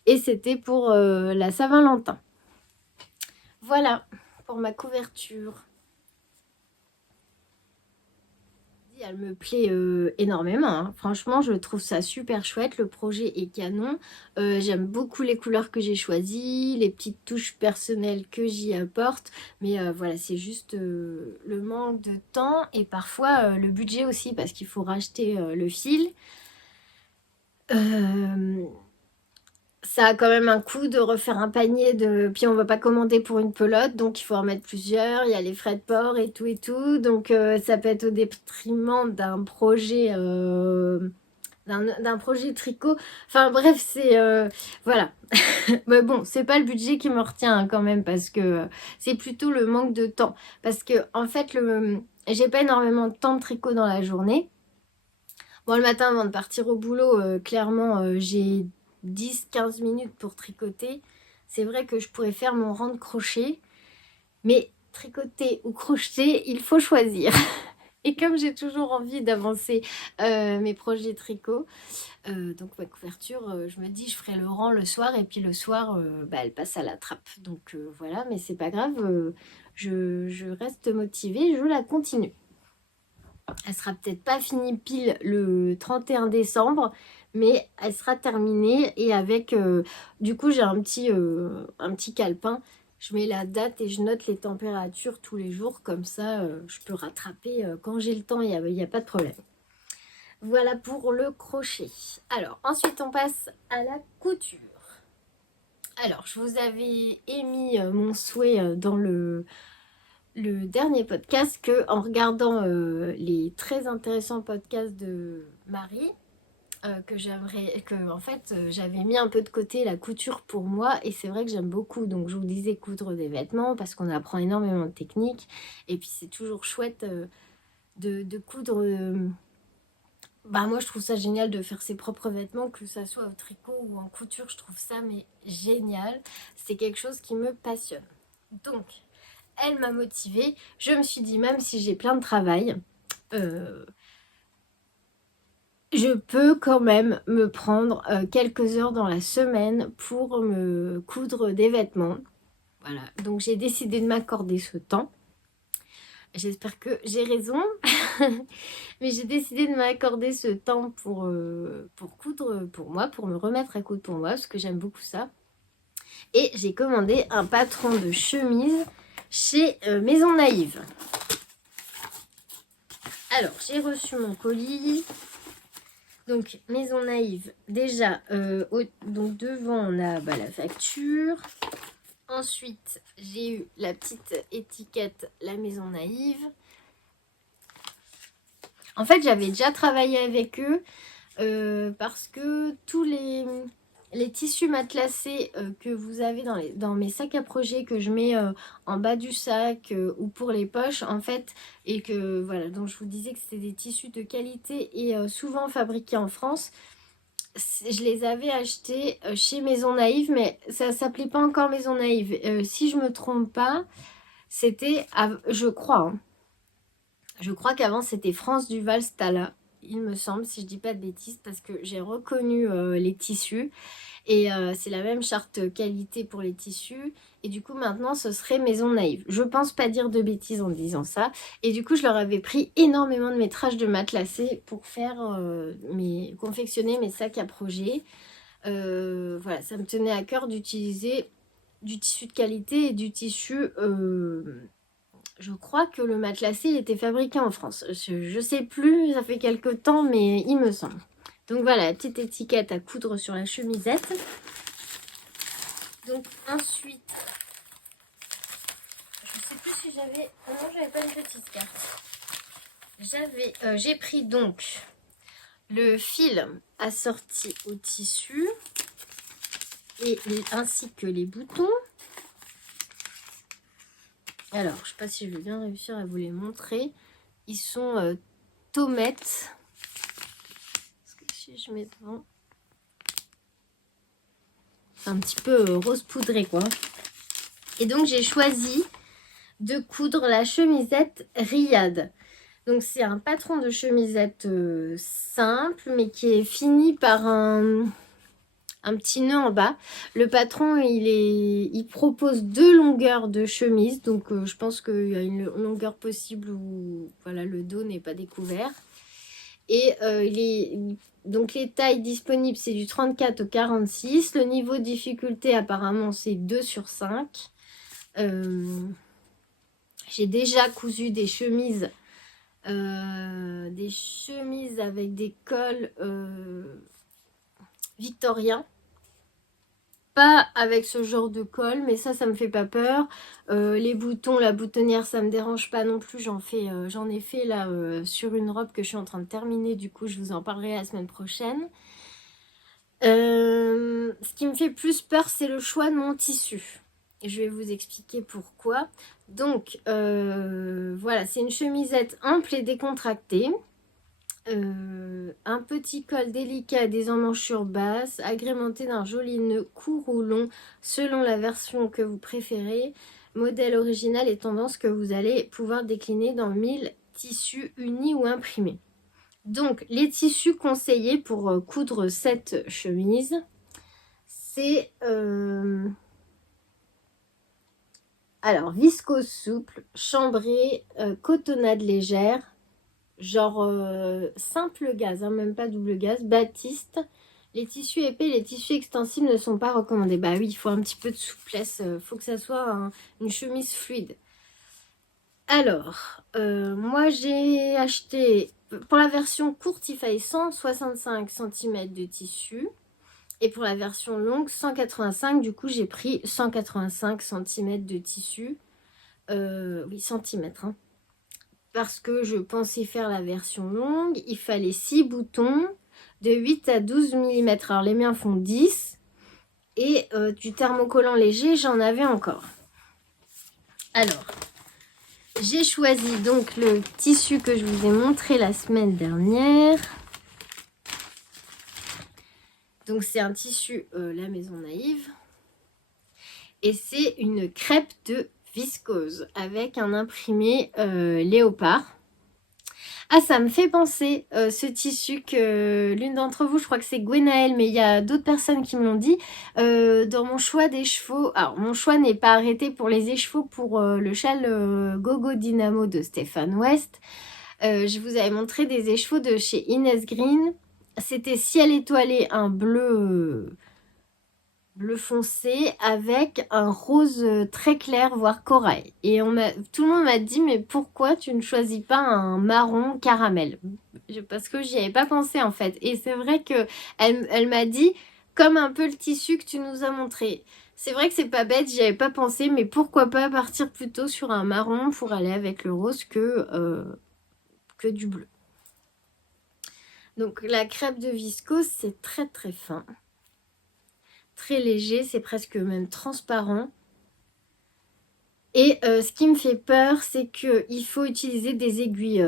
Et c'était pour la Saint-Valentin. Voilà pour ma couverture. Elle me plaît énormément, hein. Franchement, je trouve ça super chouette. Le projet est canon. J'aime beaucoup les couleurs que j'ai choisies, les petites touches personnelles que j'y apporte. Mais voilà, c'est juste le manque de temps et parfois le budget aussi parce qu'il faut racheter le fil. Ça a quand même un coût de refaire un panier de... Puis on va pas commander pour une pelote, donc il faut en mettre plusieurs. Il y a les frais de port et tout et tout. Donc ça peut être au détriment d'un projet... d'un projet tricot. Enfin bref, c'est... voilà. Mais bon, c'est pas le budget qui me retient hein, quand même, parce que c'est plutôt le manque de temps. Parce que en fait, j'ai pas énormément de temps de tricot dans la journée. Bon, le matin, avant de partir au boulot, clairement, j'ai 10-15 minutes pour tricoter. C'est vrai que je pourrais faire mon rang de crochet, mais tricoter ou crocheter, il faut choisir. Et comme j'ai toujours envie d'avancer mes projets tricot, donc ma couverture, je me dis je ferai le rang le soir et puis le soir, elle passe à la trappe. Donc voilà, mais c'est pas grave, je reste motivée, je la continue. Elle sera peut-être pas finie pile le 31 décembre, mais elle sera terminée et avec, du coup j'ai un petit calepin. Je mets la date et je note les températures tous les jours, comme ça je peux rattraper quand j'ai le temps, il n'y a pas de problème. Voilà pour le crochet. Alors ensuite on passe à la couture. Alors je vous avais émis mon souhait dans le dernier podcast que en regardant les très intéressants podcasts de Marie, que en fait j'avais mis un peu de côté la couture pour moi et c'est vrai que j'aime beaucoup. Donc je vous disais coudre des vêtements parce qu'on apprend énormément de techniques et puis c'est toujours chouette de coudre. Bah moi je trouve ça génial de faire ses propres vêtements, que ça soit au tricot ou en couture, je trouve ça mais génial. C'est quelque chose qui me passionne. Donc elle m'a motivée. Je me suis dit, même si j'ai plein de travail, je peux quand même me prendre quelques heures dans la semaine pour me coudre des vêtements. Voilà, donc j'ai décidé de m'accorder ce temps. J'espère que j'ai raison, mais j'ai décidé de m'accorder ce temps pour coudre pour moi, pour me remettre à coudre pour moi, parce que j'aime beaucoup ça. Et j'ai commandé un patron de chemise chez Maison Naïve. Alors, j'ai reçu mon colis. Donc, Maison Naïve, déjà, donc devant, on a la facture. Ensuite, j'ai eu la petite étiquette La Maison Naïve. En fait, j'avais déjà travaillé avec eux parce que tous les tissus matelassés que vous avez dans mes sacs à projet que je mets en bas du sac ou pour les poches en fait, et que voilà, donc je vous disais que c'était des tissus de qualité et souvent fabriqués en France. Je les avais achetés chez Maison Naïve, mais ça s'appelait pas encore Maison Naïve. Si je me trompe pas, c'était, je crois, hein, je crois qu'avant c'était France Duval Stala, il me semble, si je dis pas de bêtises, parce que j'ai reconnu les tissus et c'est la même charte qualité pour les tissus. Et du coup maintenant ce serait Maison Naïve. Je pense pas dire de bêtises en disant ça. Et du coup je leur avais pris énormément de métrage de matelassé pour faire confectionner mes sacs à projet. Voilà, ça me tenait à cœur d'utiliser du tissu de qualité et du tissu... je crois que le matelassé il était fabriqué en France. Je sais plus, ça fait quelques temps, mais il me semble. Donc voilà, petite étiquette à coudre sur la chemisette. Donc ensuite, je sais plus si j'avais... Oh non, j'avais pas une petite carte. J'ai pris donc le fil assorti au tissu et ainsi que les boutons. Alors, je sais pas si je vais bien réussir à vous les montrer. Ils sont Tomette. Parce que si je mets devant... C'est un petit peu rose poudré, quoi. Et donc, j'ai choisi de coudre la chemisette Riyad. Donc, c'est un patron de chemisette simple, mais qui est fini par un petit nœud en bas. Le patron, il propose 2 longueurs de chemise. Donc, je pense qu'il y a une longueur possible où voilà, le dos n'est pas découvert. Et donc, les tailles disponibles, c'est du 34 au 46. Le niveau de difficulté, apparemment, c'est 2/5. J'ai déjà cousu des chemises avec des cols victoriens. Pas avec ce genre de col, mais ça me fait pas peur. Les boutons, la boutonnière, ça me dérange pas non plus. J'en ai fait là sur une robe que je suis en train de terminer. Du coup, je vous en parlerai la semaine prochaine. Ce qui me fait plus peur, c'est le choix de mon tissu. Je vais vous expliquer pourquoi. Donc, voilà, c'est une chemisette ample et décontractée. Un petit col délicat, des emmanchures basses, agrémenté d'un joli nœud court ou long selon la version que vous préférez. Modèle original et tendance que vous allez pouvoir décliner dans 1000 tissus unis ou imprimés. Donc, les tissus conseillés pour coudre cette chemise, c'est alors viscose souple, chambrée, cotonnade légère, genre simple gaze, hein, même pas double gaze, Batiste. Les tissus épais, les tissus extensibles ne sont pas recommandés. Bah oui, il faut un petit peu de souplesse, faut que ça soit une chemise fluide. Alors, moi j'ai acheté, pour la version courte, il fallait 165 cm de tissu. Et pour la version longue, 185. Du coup, j'ai pris 185 cm de tissu. Oui, centimètres. Hein. Parce que je pensais faire la version longue. Il fallait 6 boutons de 8 à 12 mm. Alors, les miens font 10. Et du thermocollant léger, j'en avais encore. Alors, j'ai choisi donc le tissu que je vous ai montré la semaine dernière. Donc, c'est un tissu La Maison Naïve. Et c'est une crêpe de viscose avec un imprimé léopard. Ah, ça me fait penser, ce tissu que l'une d'entre vous, je crois que c'est Gwenaëlle, mais il y a d'autres personnes qui me l'ont dit, dans mon choix d'écheveau. Alors, mon choix n'est pas arrêté pour les écheveaux, pour le châle Gogo Dynamo de Stéphane West. Je vous avais montré des écheveaux de chez Inès Green. C'était ciel étoilé, un bleu foncé avec un rose très clair, voire corail. Et tout le monde m'a dit, mais pourquoi tu ne choisis pas un marron caramel? Parce que j'y avais pas pensé en fait. Et c'est vrai que elle m'a dit, comme un peu le tissu que tu nous as montré. C'est vrai que c'est pas bête, j'y avais pas pensé, mais pourquoi pas partir plutôt sur un marron pour aller avec le rose que du bleu. Donc la crêpe de viscose, c'est très très fin. Très léger, c'est presque même transparent. Et ce qui me fait peur, c'est qu'il faut utiliser des aiguilles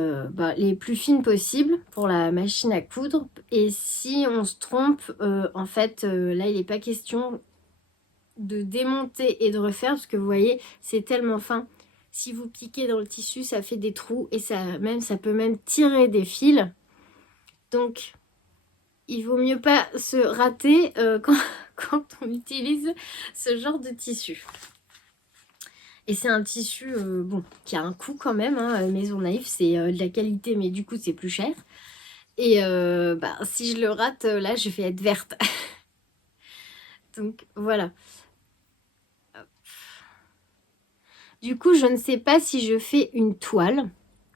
les plus fines possibles pour la machine à coudre. Et si on se trompe, en fait, là, il n'est pas question de démonter et de refaire, parce que vous voyez, c'est tellement fin. Si vous piquez dans le tissu, ça fait des trous et ça peut même tirer des fils. Donc, il vaut mieux pas se rater quand on utilise ce genre de tissu. Et c'est un tissu qui a un coût quand même. Hein. Maison Naïve, c'est de la qualité, mais du coup, c'est plus cher. Et si je le rate, là, je vais être verte. Donc, voilà. Du coup, je ne sais pas si je fais une toile.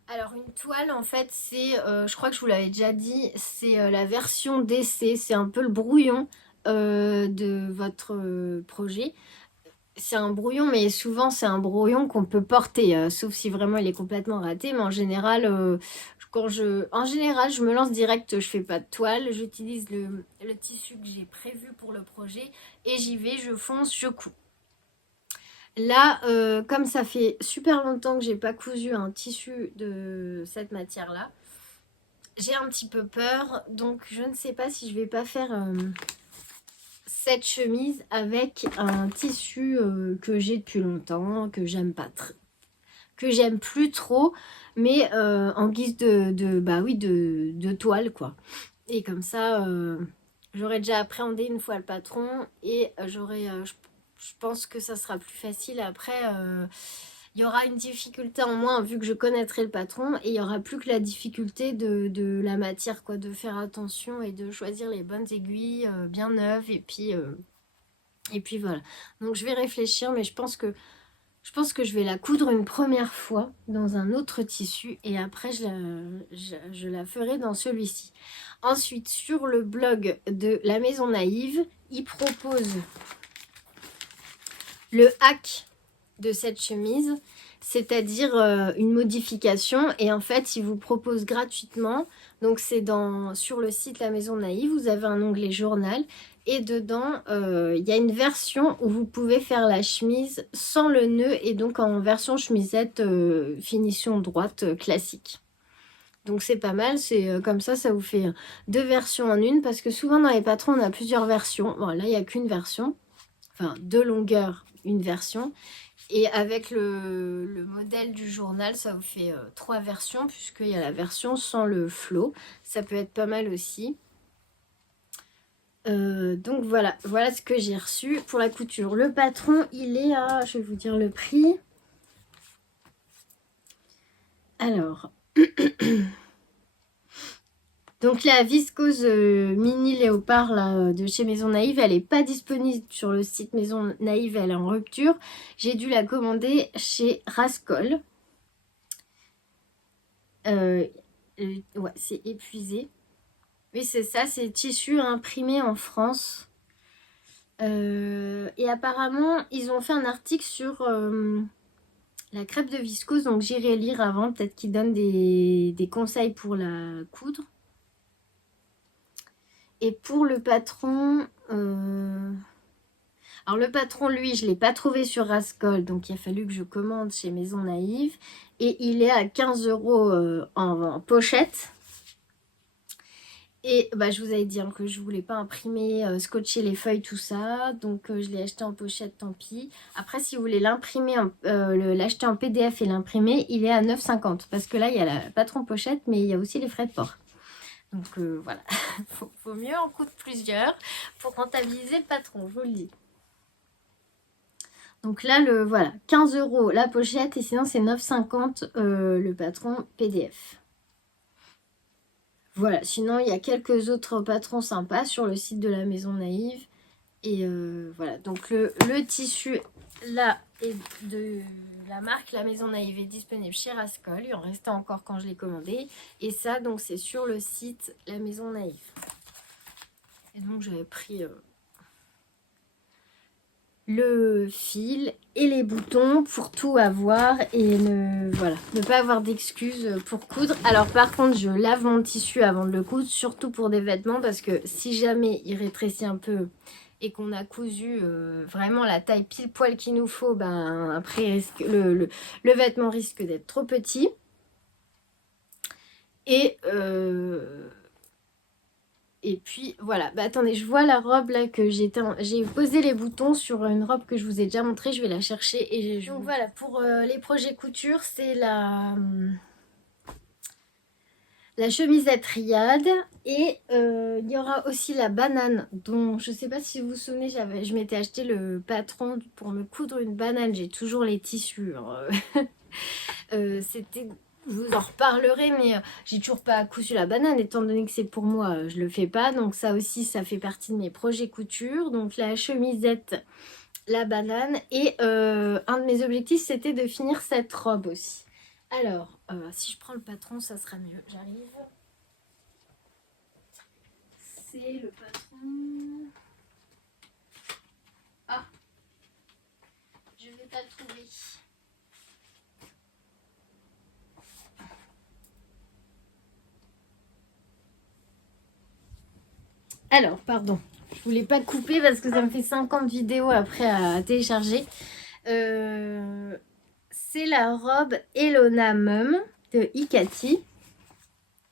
Alors, une toile, en fait, c'est, je crois que je vous l'avais déjà dit, c'est la version d'essai. C'est un peu le brouillon de votre projet. C'est un brouillon, mais souvent c'est un brouillon qu'on peut porter, sauf si vraiment il est complètement raté. Mais en général, je me lance direct, je fais pas de toile, j'utilise le tissu que j'ai prévu pour le projet et j'y vais, je fonce, je couds. Là, comme ça fait super longtemps que j'ai pas cousu un tissu de cette matière-là, j'ai un petit peu peur, donc je ne sais pas si je vais pas faire cette chemise avec un tissu que j'ai depuis longtemps, que j'aime pas que j'aime plus trop, mais en guise bah oui, de toile quoi. Et comme ça, j'aurais déjà appréhendé une fois le patron et je pense que ça sera plus facile après. Il y aura une difficulté en moins vu que je connaîtrai le patron et il y aura plus que la difficulté de la matière quoi, de faire attention et de choisir les bonnes aiguilles bien neuves et puis voilà. Donc je vais réfléchir, mais je pense que je vais la coudre une première fois dans un autre tissu et après je la ferai dans celui-ci. Ensuite, sur le blog de la Maison Naïve, ils proposent le hack de cette chemise, c'est-à-dire une modification. Et en fait, ils vous proposent gratuitement. Donc, c'est sur le site La Maison Naïve, vous avez un onglet journal. Et dedans, il y a une version où vous pouvez faire la chemise sans le nœud et donc en version chemisette finition droite classique. Donc c'est pas mal, c'est comme ça vous fait deux versions en une parce que souvent dans les patrons on a plusieurs versions. Bon là il n'y a qu'une version, enfin deux longueurs, une version. Et avec le modèle du journal, ça vous fait trois versions puisqu'il y a la version sans le flot. Ça peut être pas mal aussi. Donc voilà ce que j'ai reçu pour la couture. Le patron, il est à, je vais vous dire le prix. Alors, donc la viscose mini léopard là, de chez Maison Naïve, elle n'est pas disponible sur le site Maison Naïve, elle est en rupture. J'ai dû la commander chez Rascol. Ouais, c'est épuisé. Oui, c'est ça, c'est tissu imprimé en France. Et apparemment, ils ont fait un article sur la crêpe de viscose, donc j'irai lire avant, peut-être qu'ils donnent des conseils pour la coudre. Et pour le patron, alors le patron, lui, je ne l'ai pas trouvé sur Rascol, donc il a fallu que je commande chez Maison Naïve. Et il est à 15 € en pochette. Et bah, je vous avais dit que je voulais pas imprimer, scotcher les feuilles, tout ça. Donc je l'ai acheté en pochette, tant pis. Après, si vous voulez l'imprimer, l'acheter en PDF et l'imprimer, il est à 9,50. Parce que là, il y a la patron pochette, mais il y a aussi les frais de port. Donc voilà, faut mieux en coudre plusieurs pour rentabiliser le patron, je vous le dis. Donc là, voilà, 15 € la pochette et sinon c'est 9,50 le patron PDF. Voilà, sinon il y a quelques autres patrons sympas sur le site de la Maison Naïve. Et voilà, donc le tissu là est de la marque La Maison Naïve est disponible chez Rascol. Il en restait encore quand je l'ai commandé. Et ça, donc c'est sur le site La Maison Naïve. Et donc j'avais pris le fil et les boutons pour tout avoir et ne pas avoir d'excuses pour coudre. Alors par contre, je lave mon tissu avant de le coudre, surtout pour des vêtements, parce que si jamais il rétrécit un peu et qu'on a cousu vraiment la taille pile poil qu'il nous faut, ben après le vêtement risque d'être trop petit. Et puis voilà, bah attendez, je vois la robe là que j'ai posé les boutons sur une robe que je vous ai déjà montrée, je vais la chercher et donc voilà, pour les projets couture, c'est la chemisette Riad et il y aura aussi la banane dont je sais pas si vous vous souvenez, je m'étais acheté le patron pour me coudre une banane, j'ai toujours les tissus. C'était... Je vous en reparlerai, mais j'ai toujours pas cousu la banane, étant donné que c'est pour moi, je le fais pas. Donc ça aussi, ça fait partie de mes projets couture. Donc la chemisette, la banane. Et un de mes objectifs, c'était de finir cette robe aussi. Alors, si je prends le patron, ça sera mieux. J'arrive. C'est le patron. Ah, je vais pas le trouver. Alors, pardon, je voulais pas couper parce que ça me fait 50 vidéos après à télécharger. C'est la robe Elona Mum de Ikati.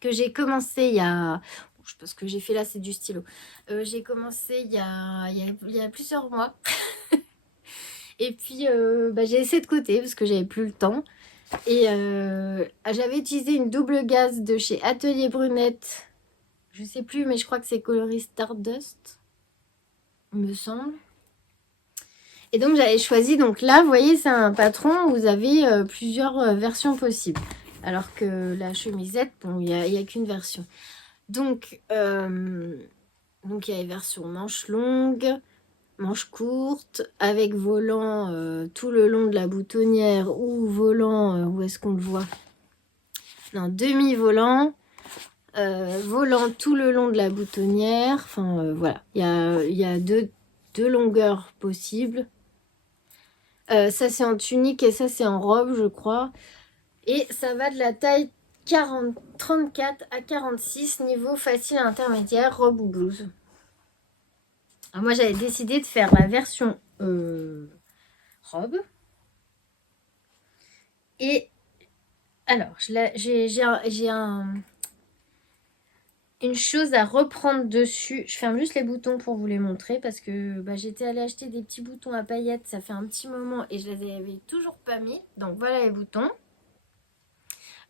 que j'ai commencé il y a... Bon, je pense que j'ai fait là, c'est du stylo. J'ai commencé il y a plusieurs mois. Et puis, j'ai laissé de côté parce que j'avais plus le temps. Et j'avais utilisé une double gaze de chez Atelier Brunette. Je sais plus, mais je crois que c'est coloris Stardust, il me semble. Et donc, j'avais choisi. Donc là, vous voyez, c'est un patron où vous avez plusieurs versions possibles. Alors que la chemisette, bon, il n'y a qu'une version. Donc, il y a les versions manches longues, manches courtes, avec volant tout le long de la boutonnière ou volant, où est-ce qu'on le voit? Non, demi-volant, volant tout le long de la boutonnière. Enfin, voilà, il y a deux longueurs possibles. Ça, c'est en tunique et ça, c'est en robe, je crois. Et ça va de la taille 34 à 46, niveau facile à intermédiaire, robe ou blouse. Alors moi, j'avais décidé de faire la version robe. Et alors, j'ai une chose à reprendre dessus. Je ferme juste les boutons pour vous les montrer parce que j'étais allée acheter des petits boutons à paillettes. Ça fait un petit moment et je les avais toujours pas mis. Donc voilà les boutons.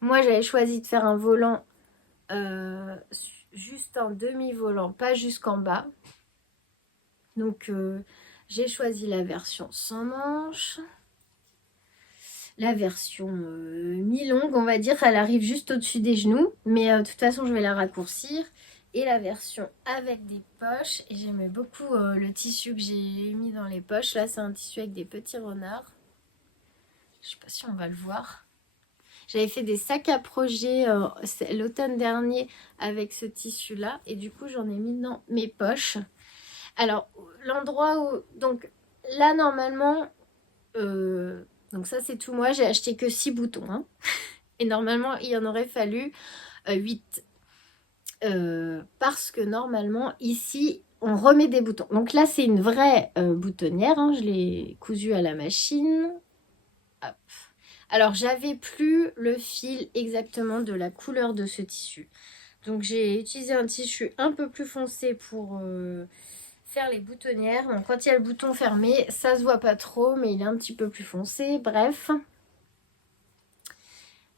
Moi, j'avais choisi de faire un volant juste en demi-volant, pas jusqu'en bas. Donc, j'ai choisi la version sans manche. La version mi-longue, on va dire, elle arrive juste au-dessus des genoux. Mais de toute façon, je vais la raccourcir. Et la version avec des poches. Et j'aimais beaucoup le tissu que j'ai mis dans les poches. Là, c'est un tissu avec des petits renards. Je ne sais pas si on va le voir. J'avais fait des sacs à projet l'automne dernier avec ce tissu-là. Et du coup, j'en ai mis dans mes poches. Alors, l'endroit où... Donc, là, normalement... donc ça, c'est tout moi. J'ai acheté que 6 boutons. Hein. Et normalement, il y en aurait fallu 8. Parce que normalement, ici, on remet des boutons. Donc là, c'est une vraie boutonnière. Hein. Je l'ai cousue à la machine. Hop. Alors, j'avais plus le fil exactement de la couleur de ce tissu. Donc, j'ai utilisé un tissu un peu plus foncé pour faire les boutonnières. Donc, quand il y a le bouton fermé, ça se voit pas trop, mais il est un petit peu plus foncé. Bref.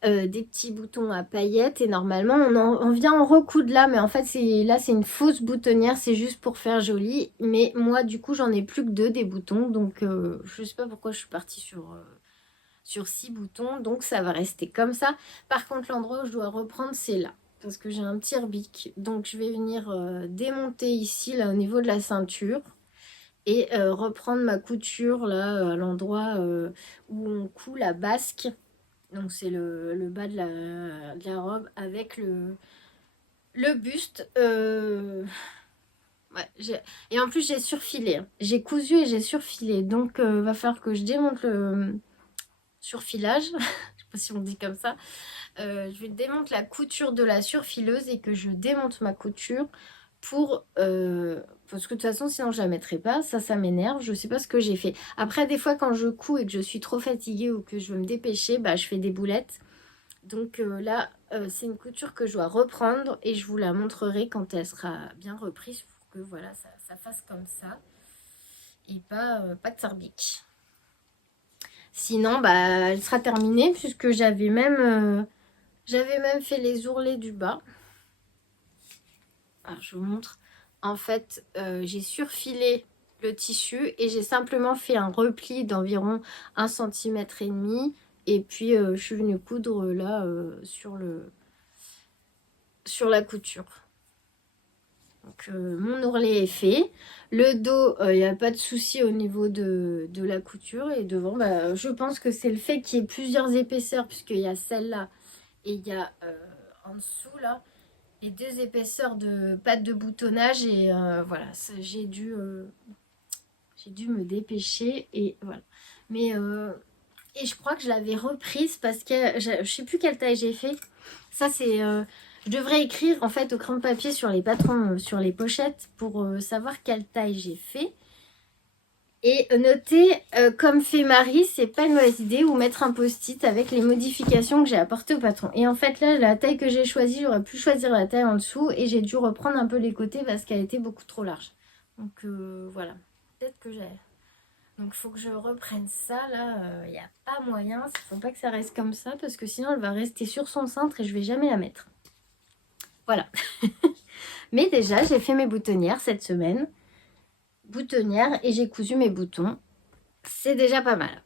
Des petits boutons à paillettes et normalement on vient en recoudre là, mais en fait c'est une fausse boutonnière, c'est juste pour faire joli. Mais moi du coup j'en ai plus que 2 des boutons, donc je sais pas pourquoi je suis partie sur 6 boutons, donc ça va rester comme ça. Par contre l'endroit où je dois reprendre c'est là, parce que j'ai un petit rebic, donc je vais venir démonter ici là au niveau de la ceinture et reprendre ma couture là à l'endroit où on coud la basque. Donc c'est le bas de la robe avec le buste. Ouais, et en plus j'ai surfilé. Hein. J'ai cousu et j'ai surfilé. Donc va falloir que je démonte le surfilage. Je sais pas si on dit comme ça. Je démonte la couture de la surfileuse et que je démonte ma couture pour... parce que de toute façon, sinon je la mettrai pas. Ça m'énerve. Je sais pas ce que j'ai fait. Après, des fois, quand je couds et que je suis trop fatiguée ou que je veux me dépêcher, je fais des boulettes. Donc là, c'est une couture que je dois reprendre et je vous la montrerai quand elle sera bien reprise pour que voilà, ça fasse comme ça et pas de sarbique. Sinon, elle sera terminée puisque j'avais même fait les ourlets du bas. Alors, je vous montre. En fait, j'ai surfilé le tissu et j'ai simplement fait un repli d'environ 1,5 cm. Et puis, je suis venue coudre là sur la couture. Donc, mon ourlet est fait. Le dos, il n'y a pas de souci au niveau de la couture. Et devant, je pense que c'est le fait qu'il y ait plusieurs épaisseurs, puisqu'il y a celle-là et il y a en dessous, là, les 2 épaisseurs de pattes de boutonnage. Et voilà, j'ai dû me dépêcher. Et voilà. Mais... et je crois que je l'avais reprise parce que je sais plus quelle taille j'ai fait. Ça, c'est... je devrais écrire en fait au crayon de papier sur les patrons, sur les pochettes pour savoir quelle taille j'ai fait. Et notez, comme fait Marie, c'est pas une mauvaise idée, ou mettre un post-it avec les modifications que j'ai apportées au patron. Et en fait là, la taille que j'ai choisie, j'aurais pu choisir la taille en dessous et j'ai dû reprendre un peu les côtés parce qu'elle était beaucoup trop large. Donc voilà, peut-être que j'ai... Donc il faut que je reprenne ça, là, il n'y a pas moyen, il ne faut pas que ça reste comme ça parce que sinon elle va rester sur son cintre et je vais jamais la mettre. Voilà. Mais déjà, j'ai fait mes boutonnières cette semaine. Boutonnières et j'ai cousu mes boutons. C'est déjà pas mal.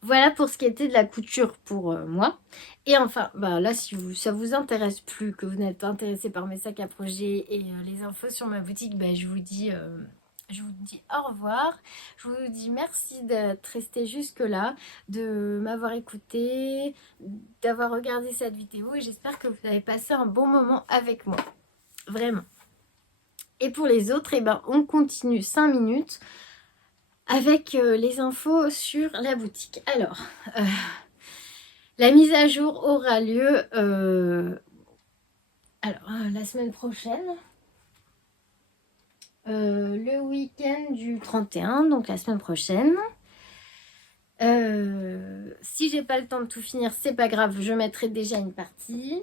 Voilà pour ce qui était de la couture pour moi. Et enfin, bah là, si ça vous intéresse plus, que vous n'êtes pas intéressé par mes sacs à projet et les infos sur ma boutique, bah, je vous dis au revoir. Je vous dis merci d'être resté jusque-là, de m'avoir écouté, d'avoir regardé cette vidéo et j'espère que vous avez passé un bon moment avec moi. Vraiment. Et pour les autres, eh ben, on continue 5 minutes avec les infos sur la boutique. Alors, la mise à jour aura lieu la semaine prochaine, le week-end du 31, donc la semaine prochaine. Si j'ai pas le temps de tout finir, c'est pas grave, je mettrai déjà une partie.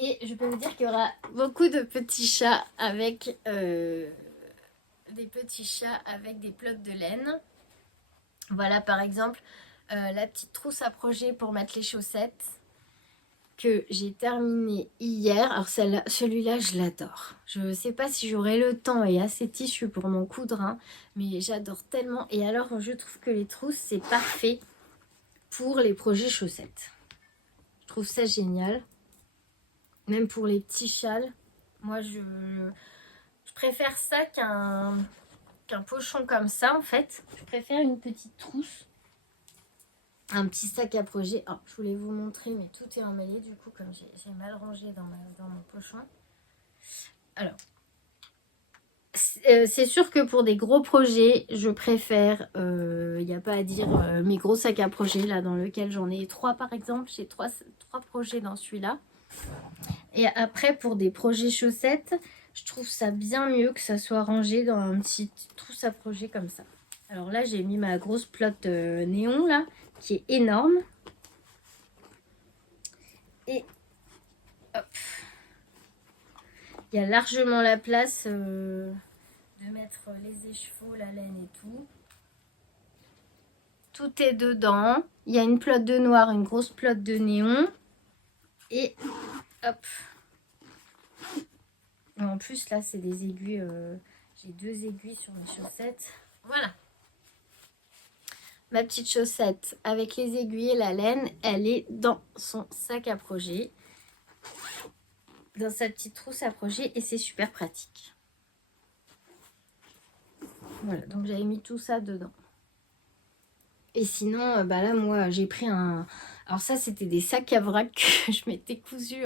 Et je peux vous dire qu'il y aura beaucoup de petits chats avec des blocs de laine. Voilà par exemple la petite trousse à projet pour mettre les chaussettes que j'ai terminé hier. Alors celui-là, je l'adore. Je ne sais pas si j'aurai le temps et assez de tissu pour m'en coudre, hein, mais j'adore tellement. Et alors, je trouve que les trousses, c'est parfait pour les projets chaussettes. Je trouve ça génial. Même pour les petits châles. Moi, je préfère ça qu'un pochon comme ça, en fait. Je préfère une petite trousse. Un petit sac à projet. Oh, je voulais vous montrer, mais tout est emmêlé du coup, comme j'ai mal rangé dans mon pochon. Alors, c'est sûr que pour des gros projets, je préfère, il n'y a pas à dire, mes gros sacs à projet, là, dans lequel j'en ai 3 par exemple. J'ai 3 projets dans celui-là. Et après, pour des projets chaussettes, je trouve ça bien mieux que ça soit rangé dans un petit trousse à projet comme ça. Alors là, j'ai mis ma grosse plotte néon, là, qui est énorme. Et hop, il y a largement la place de mettre les écheveaux, la laine et tout. Tout est dedans. Il y a une plotte de noir, une grosse plotte de néon. Et hop. En plus, là, c'est des aiguilles. J'ai 2 aiguilles sur mes chaussettes. Voilà. Ma petite chaussette avec les aiguilles et la laine, elle est dans son sac à projet. Dans sa petite trousse à projet et c'est super pratique. Voilà, donc j'avais mis tout ça dedans. Et sinon, bah là, moi, j'ai pris un... Alors ça, c'était des sacs à vrac que je m'étais cousu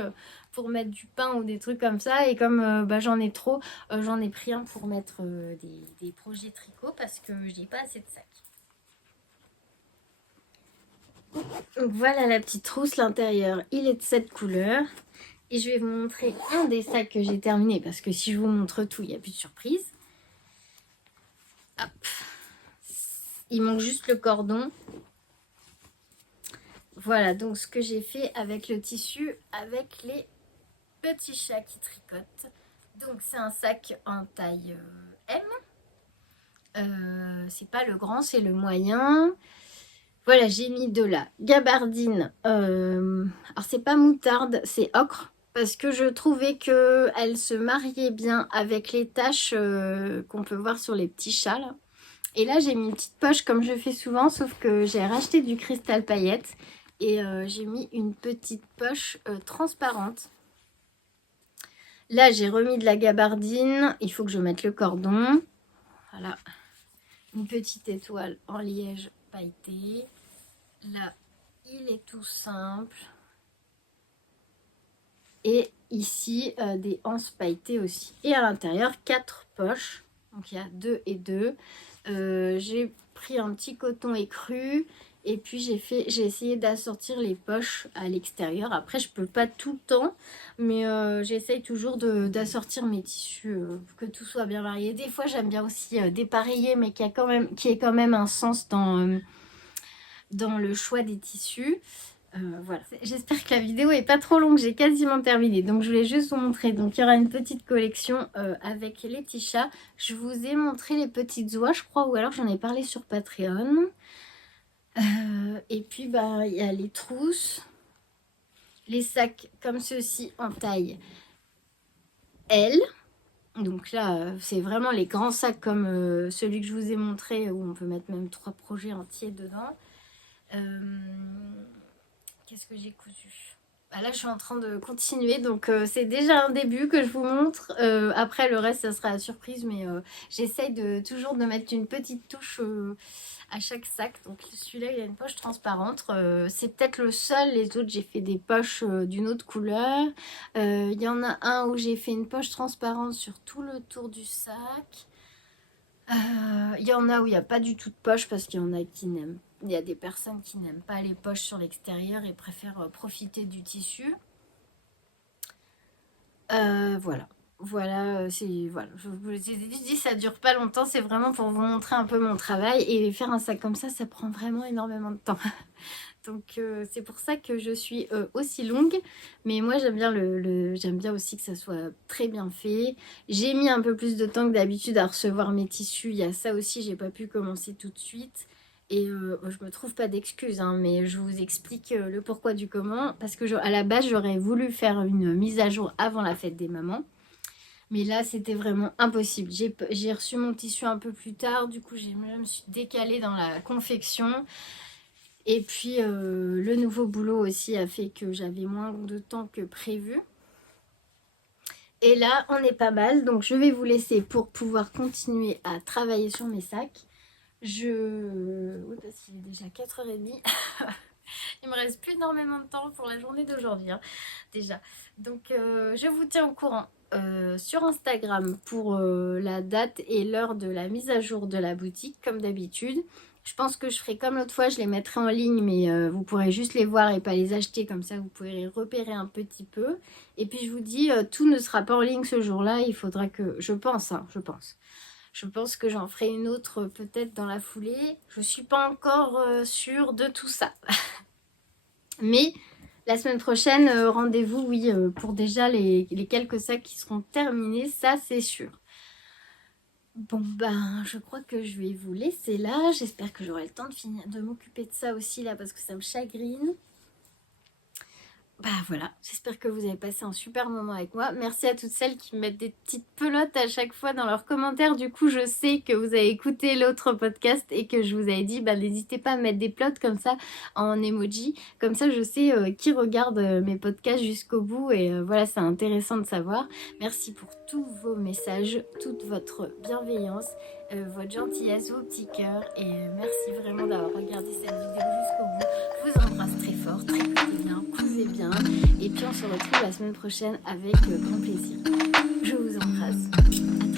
pour mettre du pain ou des trucs comme ça. Et comme bah, j'en ai trop, j'en ai pris un pour mettre des projets tricot parce que j'ai pas assez de sacs. Donc voilà la petite trousse, l'intérieur, il est de cette couleur. Et je vais vous montrer un des sacs que j'ai terminé parce que si je vous montre tout, il n'y a plus de surprise. Hop. Il manque juste le cordon. Voilà donc ce que j'ai fait avec le tissu, avec les petits chats qui tricotent. Donc c'est un sac en taille M. C'est pas le grand, c'est le moyen. Voilà, j'ai mis de la gabardine. Alors c'est pas moutarde, c'est ocre. Parce que je trouvais qu'elle se mariait bien avec les taches qu'on peut voir sur les petits chats là. Et là j'ai mis une petite poche comme je fais souvent, sauf que j'ai racheté du cristal paillette. Et j'ai mis une petite poche transparente. Là j'ai remis de la gabardine. Il faut que je mette le cordon. Voilà. Une petite étoile en liège pailleté. Là il est tout simple. Et ici, des anses pailletées aussi. Et à l'intérieur, 4 poches. Donc il y a 2 et 2. J'ai pris un petit coton écru. Et puis j'ai essayé d'assortir les poches à l'extérieur. Après, je peux pas tout le temps, mais j'essaye toujours d'assortir mes tissus, que tout soit bien varié. Des fois, j'aime bien aussi dépareiller, mais qui ait quand même un sens dans le choix des tissus. Voilà. J'espère que la vidéo est pas trop longue, j'ai quasiment terminé. Donc je voulais juste vous montrer. Donc il y aura une petite collection avec les petits chats. Je vous ai montré les petites oies, je crois, ou alors j'en ai parlé sur Patreon. Et puis bah il y a les trousses, les sacs comme ceci en taille L. Donc là c'est vraiment les grands sacs comme celui que je vous ai montré où on peut mettre même 3 projets entiers dedans. Qu'est-ce que j'ai cousu? Là je suis en train de continuer, donc c'est déjà un début que je vous montre. Après le reste ça sera la surprise, mais j'essaye toujours de mettre une petite touche à chaque sac. Donc celui-là il a une poche transparente, c'est peut-être le seul. Les autres j'ai fait des poches d'une autre couleur. Il y en a un où j'ai fait une poche transparente sur tout le tour du sac. Il y en a où il n'y a pas du tout de poche parce qu'il y en a qui n'aiment. Il y a des personnes qui n'aiment pas les poches sur l'extérieur et préfèrent profiter du tissu. Voilà. Voilà, voilà. Je vous ai dit, ça dure pas longtemps. C'est vraiment pour vous montrer un peu mon travail. Et faire un sac comme ça prend vraiment énormément de temps. Donc c'est pour ça que je suis aussi longue. Mais moi j'aime bien j'aime bien aussi que ça soit très bien fait. J'ai mis un peu plus de temps que d'habitude à recevoir mes tissus. Il y a ça aussi, j'ai pas pu commencer tout de suite. Et je me trouve pas d'excuses, hein, mais je vous explique le pourquoi du comment. Parce que à la base j'aurais voulu faire une mise à jour avant la fête des mamans. Mais là, c'était vraiment impossible. J'ai reçu mon tissu un peu plus tard. Du coup, je me suis décalée dans la confection. Et puis, le nouveau boulot aussi a fait que j'avais moins de temps que prévu. Et là, on est pas mal. Donc, je vais vous laisser pour pouvoir continuer à travailler sur mes sacs. Oui, parce qu'il est déjà 4h30. Il me reste plus énormément de temps pour la journée d'aujourd'hui, hein, déjà. Donc, je vous tiens au courant sur Instagram pour la date et l'heure de la mise à jour de la boutique, comme d'habitude. Je pense que je ferai comme l'autre fois, je les mettrai en ligne, mais vous pourrez juste les voir et pas les acheter. Comme ça, vous pourrez les repérer un petit peu. Et puis, je vous dis, tout ne sera pas en ligne ce jour-là. Il faudra que... Je pense, hein, je pense. Je pense que j'en ferai une autre peut-être dans la foulée. Je ne suis pas encore sûre de tout ça. Mais la semaine prochaine, rendez-vous, oui, pour déjà les quelques sacs qui seront terminés. Ça, c'est sûr. Bon, ben, je crois que je vais vous laisser là. J'espère que j'aurai le temps de m'occuper de ça aussi là parce que ça me chagrine. Bah voilà, j'espère que vous avez passé un super moment avec moi. Merci à toutes celles qui me mettent des petites pelotes à chaque fois dans leurs commentaires. Du coup, je sais que vous avez écouté l'autre podcast et que je vous avais dit, bah, n'hésitez pas à mettre des pelotes comme ça en emoji. Comme ça, je sais qui regarde mes podcasts jusqu'au bout. Et voilà, c'est intéressant de savoir. Merci pour tous vos messages, toute votre bienveillance, votre gentillesse, vos petits cœurs. Et merci vraiment d'avoir regardé cette vidéo jusqu'au bout. Je vous embrasse très fort, très bien, cousez bien. Et puis on se retrouve la semaine prochaine avec grand plaisir. Je vous embrasse.